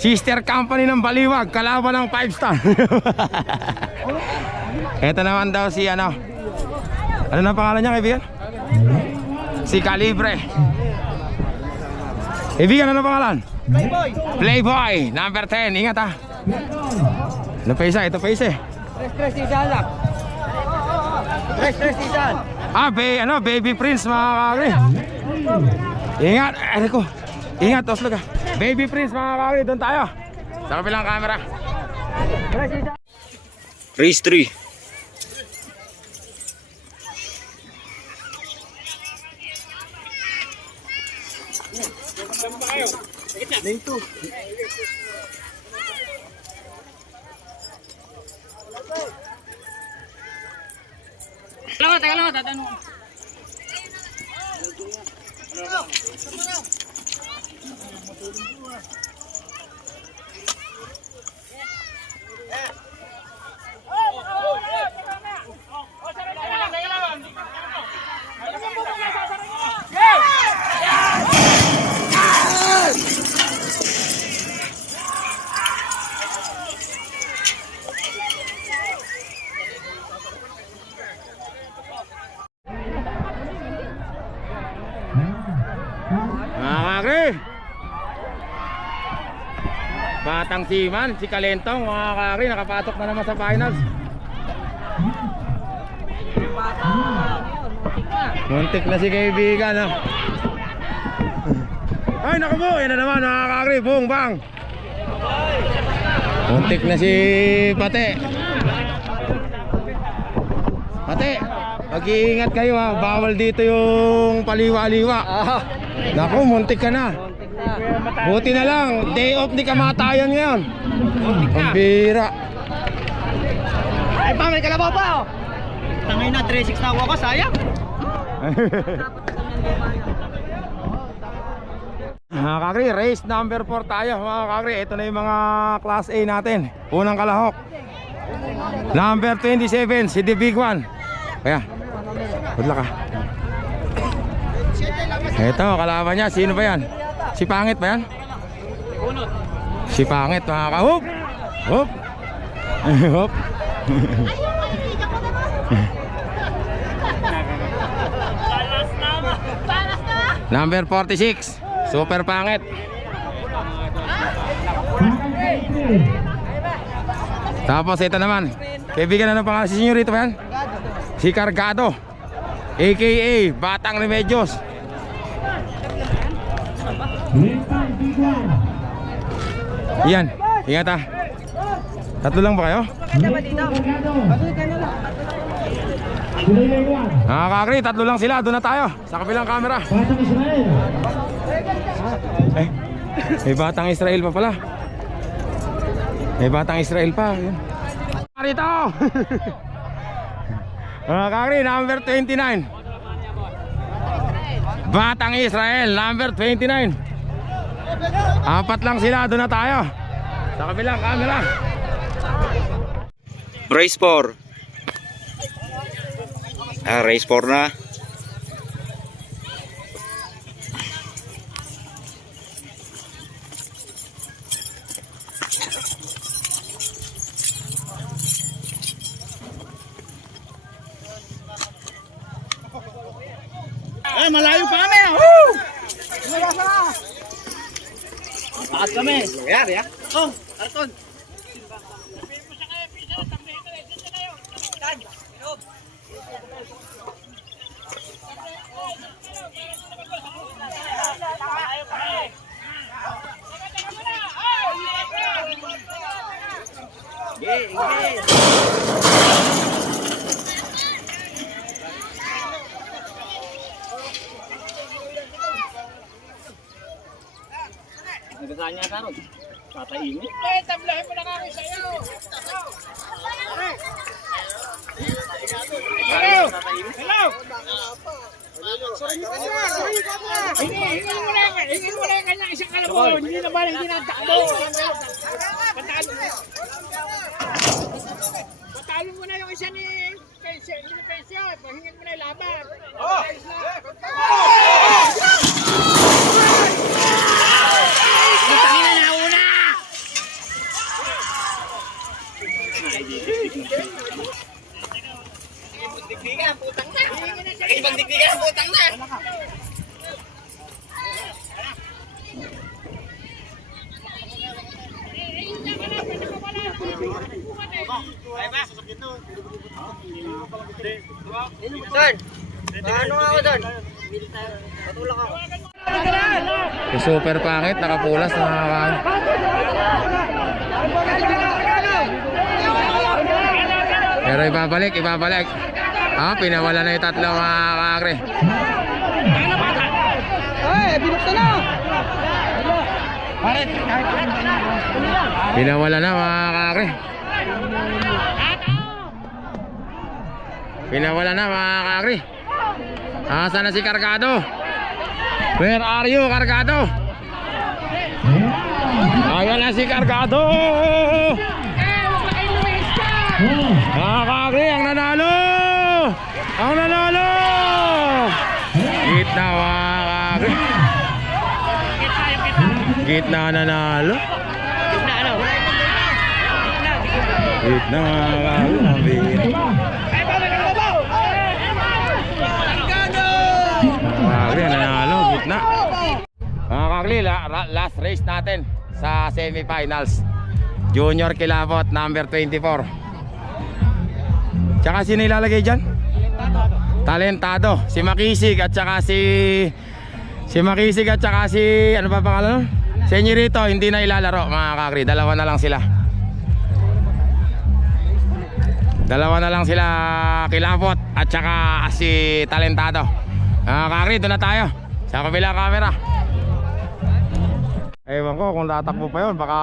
Sister company ng Baliwag, kalaban ng 5 star. Ito naman daw si ano. Ano na pangalan niya, kaibigan? Si Kalibre. Kaibigan, ano pangalan? Playboy. Playboy, number 10. Ingat ha. Ano pa isa? Ito pa isa eh. Stress isa lang. Stress isa. Baby Prince mga kakri. Ingat, ano ko. Ingat, Oslo ka. Baby Prince mga kakri, doon tayo. Sa kabilang camera. Race 3. Teka lang, tatanong. Mga kakri. Batang Siman, si Kalentong mga kakri, nakapatok na naman sa finals. Muntik na si kaibigan ha. Ay naku po, yan na naman mga kakri, boom bang. Muntik na si Pate. Pate, mag-iingat kayo ha, bawal dito yung paliwa-liwa. Naku, muntik ka na. Buti na lang, day off ni kamatayan ngayon. Ang bira. Ay pa, may kalabaw pa oh. Tangay na, 3-6 na ako, sayang. Mga kakri, race number 4 tayo mga kakri. Ito na yung mga class A natin. Unang kalahok, number 27, si The Big One. Kaya, good luck ha. Ito, kalaban niya, sino ba yan? Si Pangit ba yan? Si Pangit mga ka-hoop. Hoop. Hoop. Number 46, Super Pangit. Tapos ito naman, kaibigan na ng pangalan, si Senyorito ba yan? Si Cargado, aka Batang Remedios. Yan, ingat ha. Tatlo lang ba kayo? Kakakri, tatlo lang sila. Doon na tayo, sa kabilang camera. May Batang Israel pa pala. May Batang Israel pa. Rito. Kakakri, number 29, Batang Israel, number 29. Apat lang sila, doon na tayo, sa kabilang camera. Race 4. Race 4 na. Ay, malayo pa kami. Woo! Taas kami. Nangyari ha? Oh, Arton. Nagasaan niya karon. Tatayin. Tablahin mo na kami sa'yo. Hello! Hello! Hingin mo na yung kanyang isang kalabon. Hindi na ba lang tinatakbo? Patalo mo na yung isa ni Pensyo. Hingin mo na yung laban. Tangina na una! Digdigan, putang na! Ibang digdigan, putang na! Doon. Ano nga ako doon? Patulak ako. Yung super pangit, nakapulas na pero ibabalik. Pinawala na yung tatlo mga kakri. Ay, binuksan na. Pinawala na mga kakri. Pinawala na mga kakri. Asan na si Cargado? Where are you, Cargado? Ayan na si Cargado. Mga kakri, ang nanalo. Gitna mga kakri. Gitna nanalo. Gitna mga kakri. Nanalo, gitna. Mga kakli, last race natin sa semifinals. Junior Kilabot, number 24. Tsaka sino ilalagay dyan? Talentado. Si Makisig at tsaka si ano pa pangalan? Senyorito, hindi na ilalaro mga kakli. Dalawa na lang sila, Kilabot at tsaka si Talentado. Kakri, doon na tayo sa kabilang camera. Ewan ko kung tatakbo pa yun, baka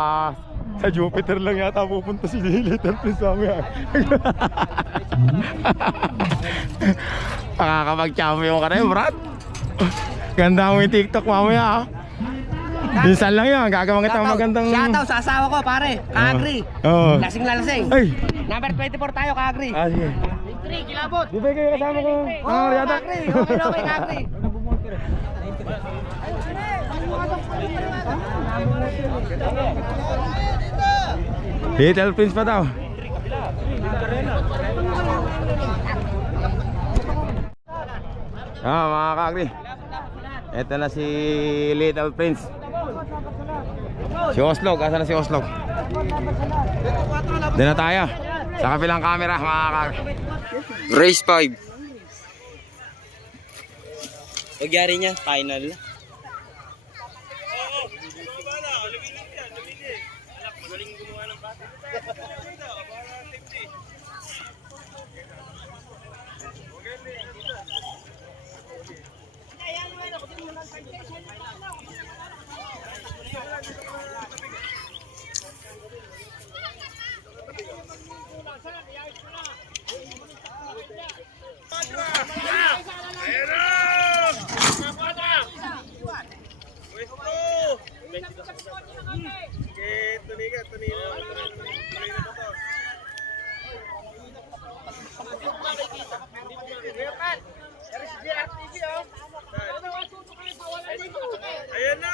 sa Jupiter lang yata pupunta si Little Prince mamaya. Makakapag-champion ka na yun, Brad. Ganda mo yung TikTok mamaya. Minsan lang yun, gagawin kita magandang... Shoutout sa asawa ko, pare. Kakri. Lasing na lasing. Ay! Number 24 tayo, Kakri. Sige. Victory, Kilabot. Di ba kayo kasama ko? Kakri. Okay, Kakri. Little Prince pa daw. Mga kakri, eto na si Little Prince. Si Oslog, asan na si Oslog? Doon na tayo sa kabilang camera mga kakri. Race 5. Nagyari niya, final. Ayan na!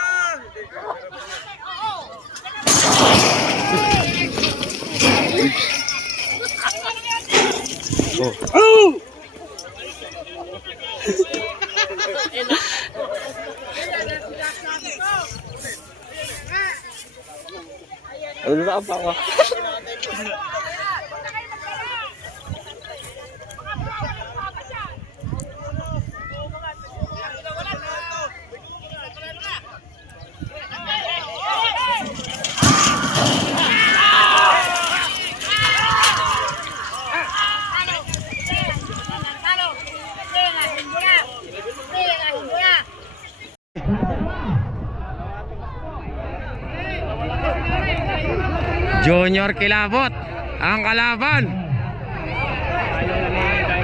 Ano na pa ako? Junior Kilabot ang kalaban.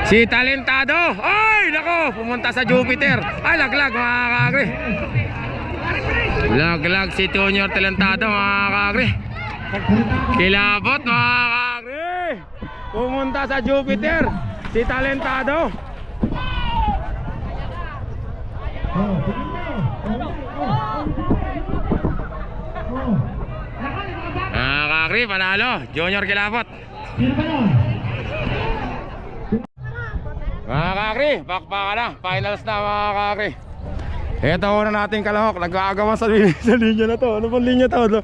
Si Talentado. Ay, nako, pumunta sa Jupiter. Ay, laglag mga kakri. Laglag si Junior Talentado mga kakri. Kilabot mga kakri. Pumunta sa Jupiter si Talentado. Kakri, panalo, Junior Kilabot. Mga kakri, bakbaka na, finals na mga kakri. Ito na natin kalahok, nag-aagawan sa linya na to. Ano bang linya to?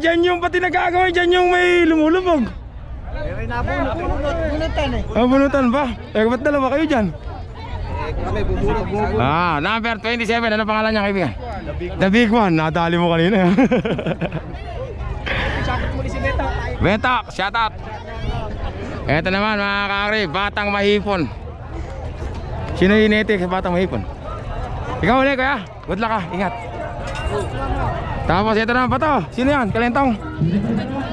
Dyan yung pati nag-aagawan, dyan yung may lumulubog. Bunutan ba? Ba't dalawa kayo dyan? Number 27. Ano pangalan niya, kaibigan? The Big One. Nadali mo kanina. Beto, shout out. Eto naman mga kakri, Batang Mahipon. Sino yung inetik sa Batang Mahipon? Ikaw ulit kuya, good luck ka, ingat. Tapos ito naman pa to, sino yan? Kalentong.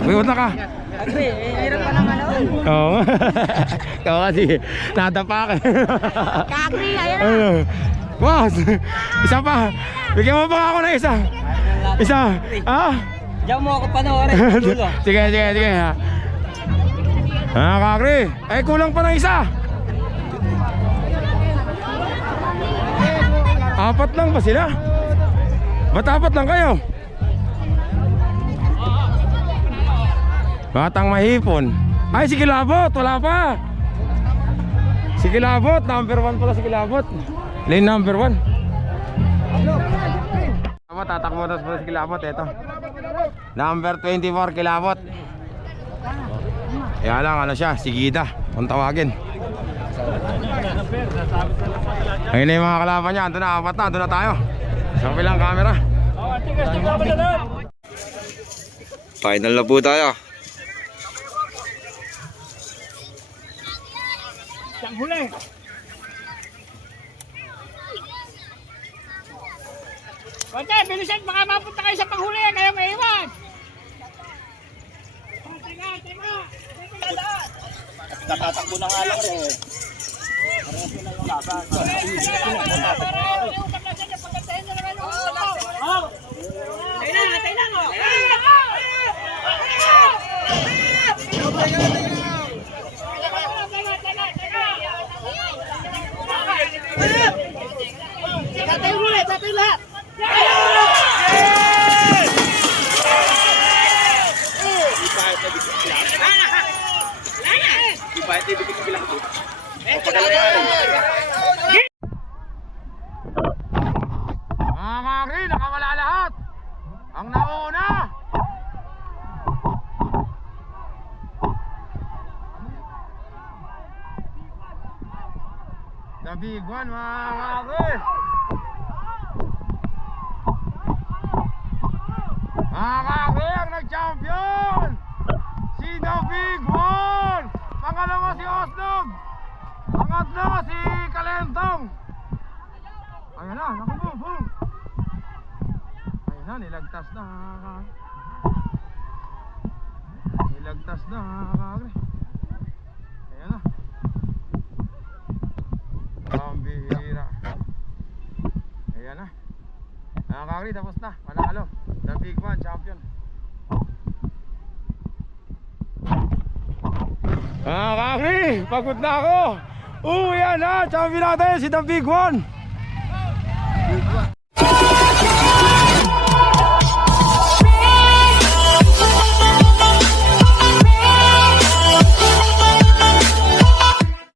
Good luck ka. Hirap pa naman ako. Oo. Ikaw kasi, nadapa ka. Kakri, ayan. Boss, isa pa. Bigyan mo pa ako ng isa. Isa. Diyan mo ako panoorin. Sige. Ha. Kakri, ay kulang pa ng isa. Apat lang ba sila? Ba't apat lang kayo? Batang Mahipon. Ay, si Kilabot, wala pa. Si Kilabot, number 1 pala si Kilabot. Lane number 1. Tatakbo na si Kilabot, eto. Number 24, Kilabot. Kaya lang, ano siya, si Gida, kung tawagin. Ayun na yung mga kalaban niya, andun na, apat na, andun na tayo. Sa kapilang camera. Final na po tayo. Konti, bilisan, baka mapunta kayo sa panghuli, kaya may iwan. Teka. Natatakbo na nga lang rin. Tatay lahat! Mga kakri, nakawala lahat. Ang nauna, The Big One, mga kakri. Mga kakri, ang nag-champion si The Big One. Pangalawa si Osnog. Pangatlo si Kalentong. Ayun na, naku boom. Ayun na, nilagtas na. Nilagtas na, kakagre. Ayun na. Pambihira. Ayan na. Kakagre, tapos na. Manalo. The Big One, champion. Kakagre, pagod na ako. Yan na, champion natin si The Big One.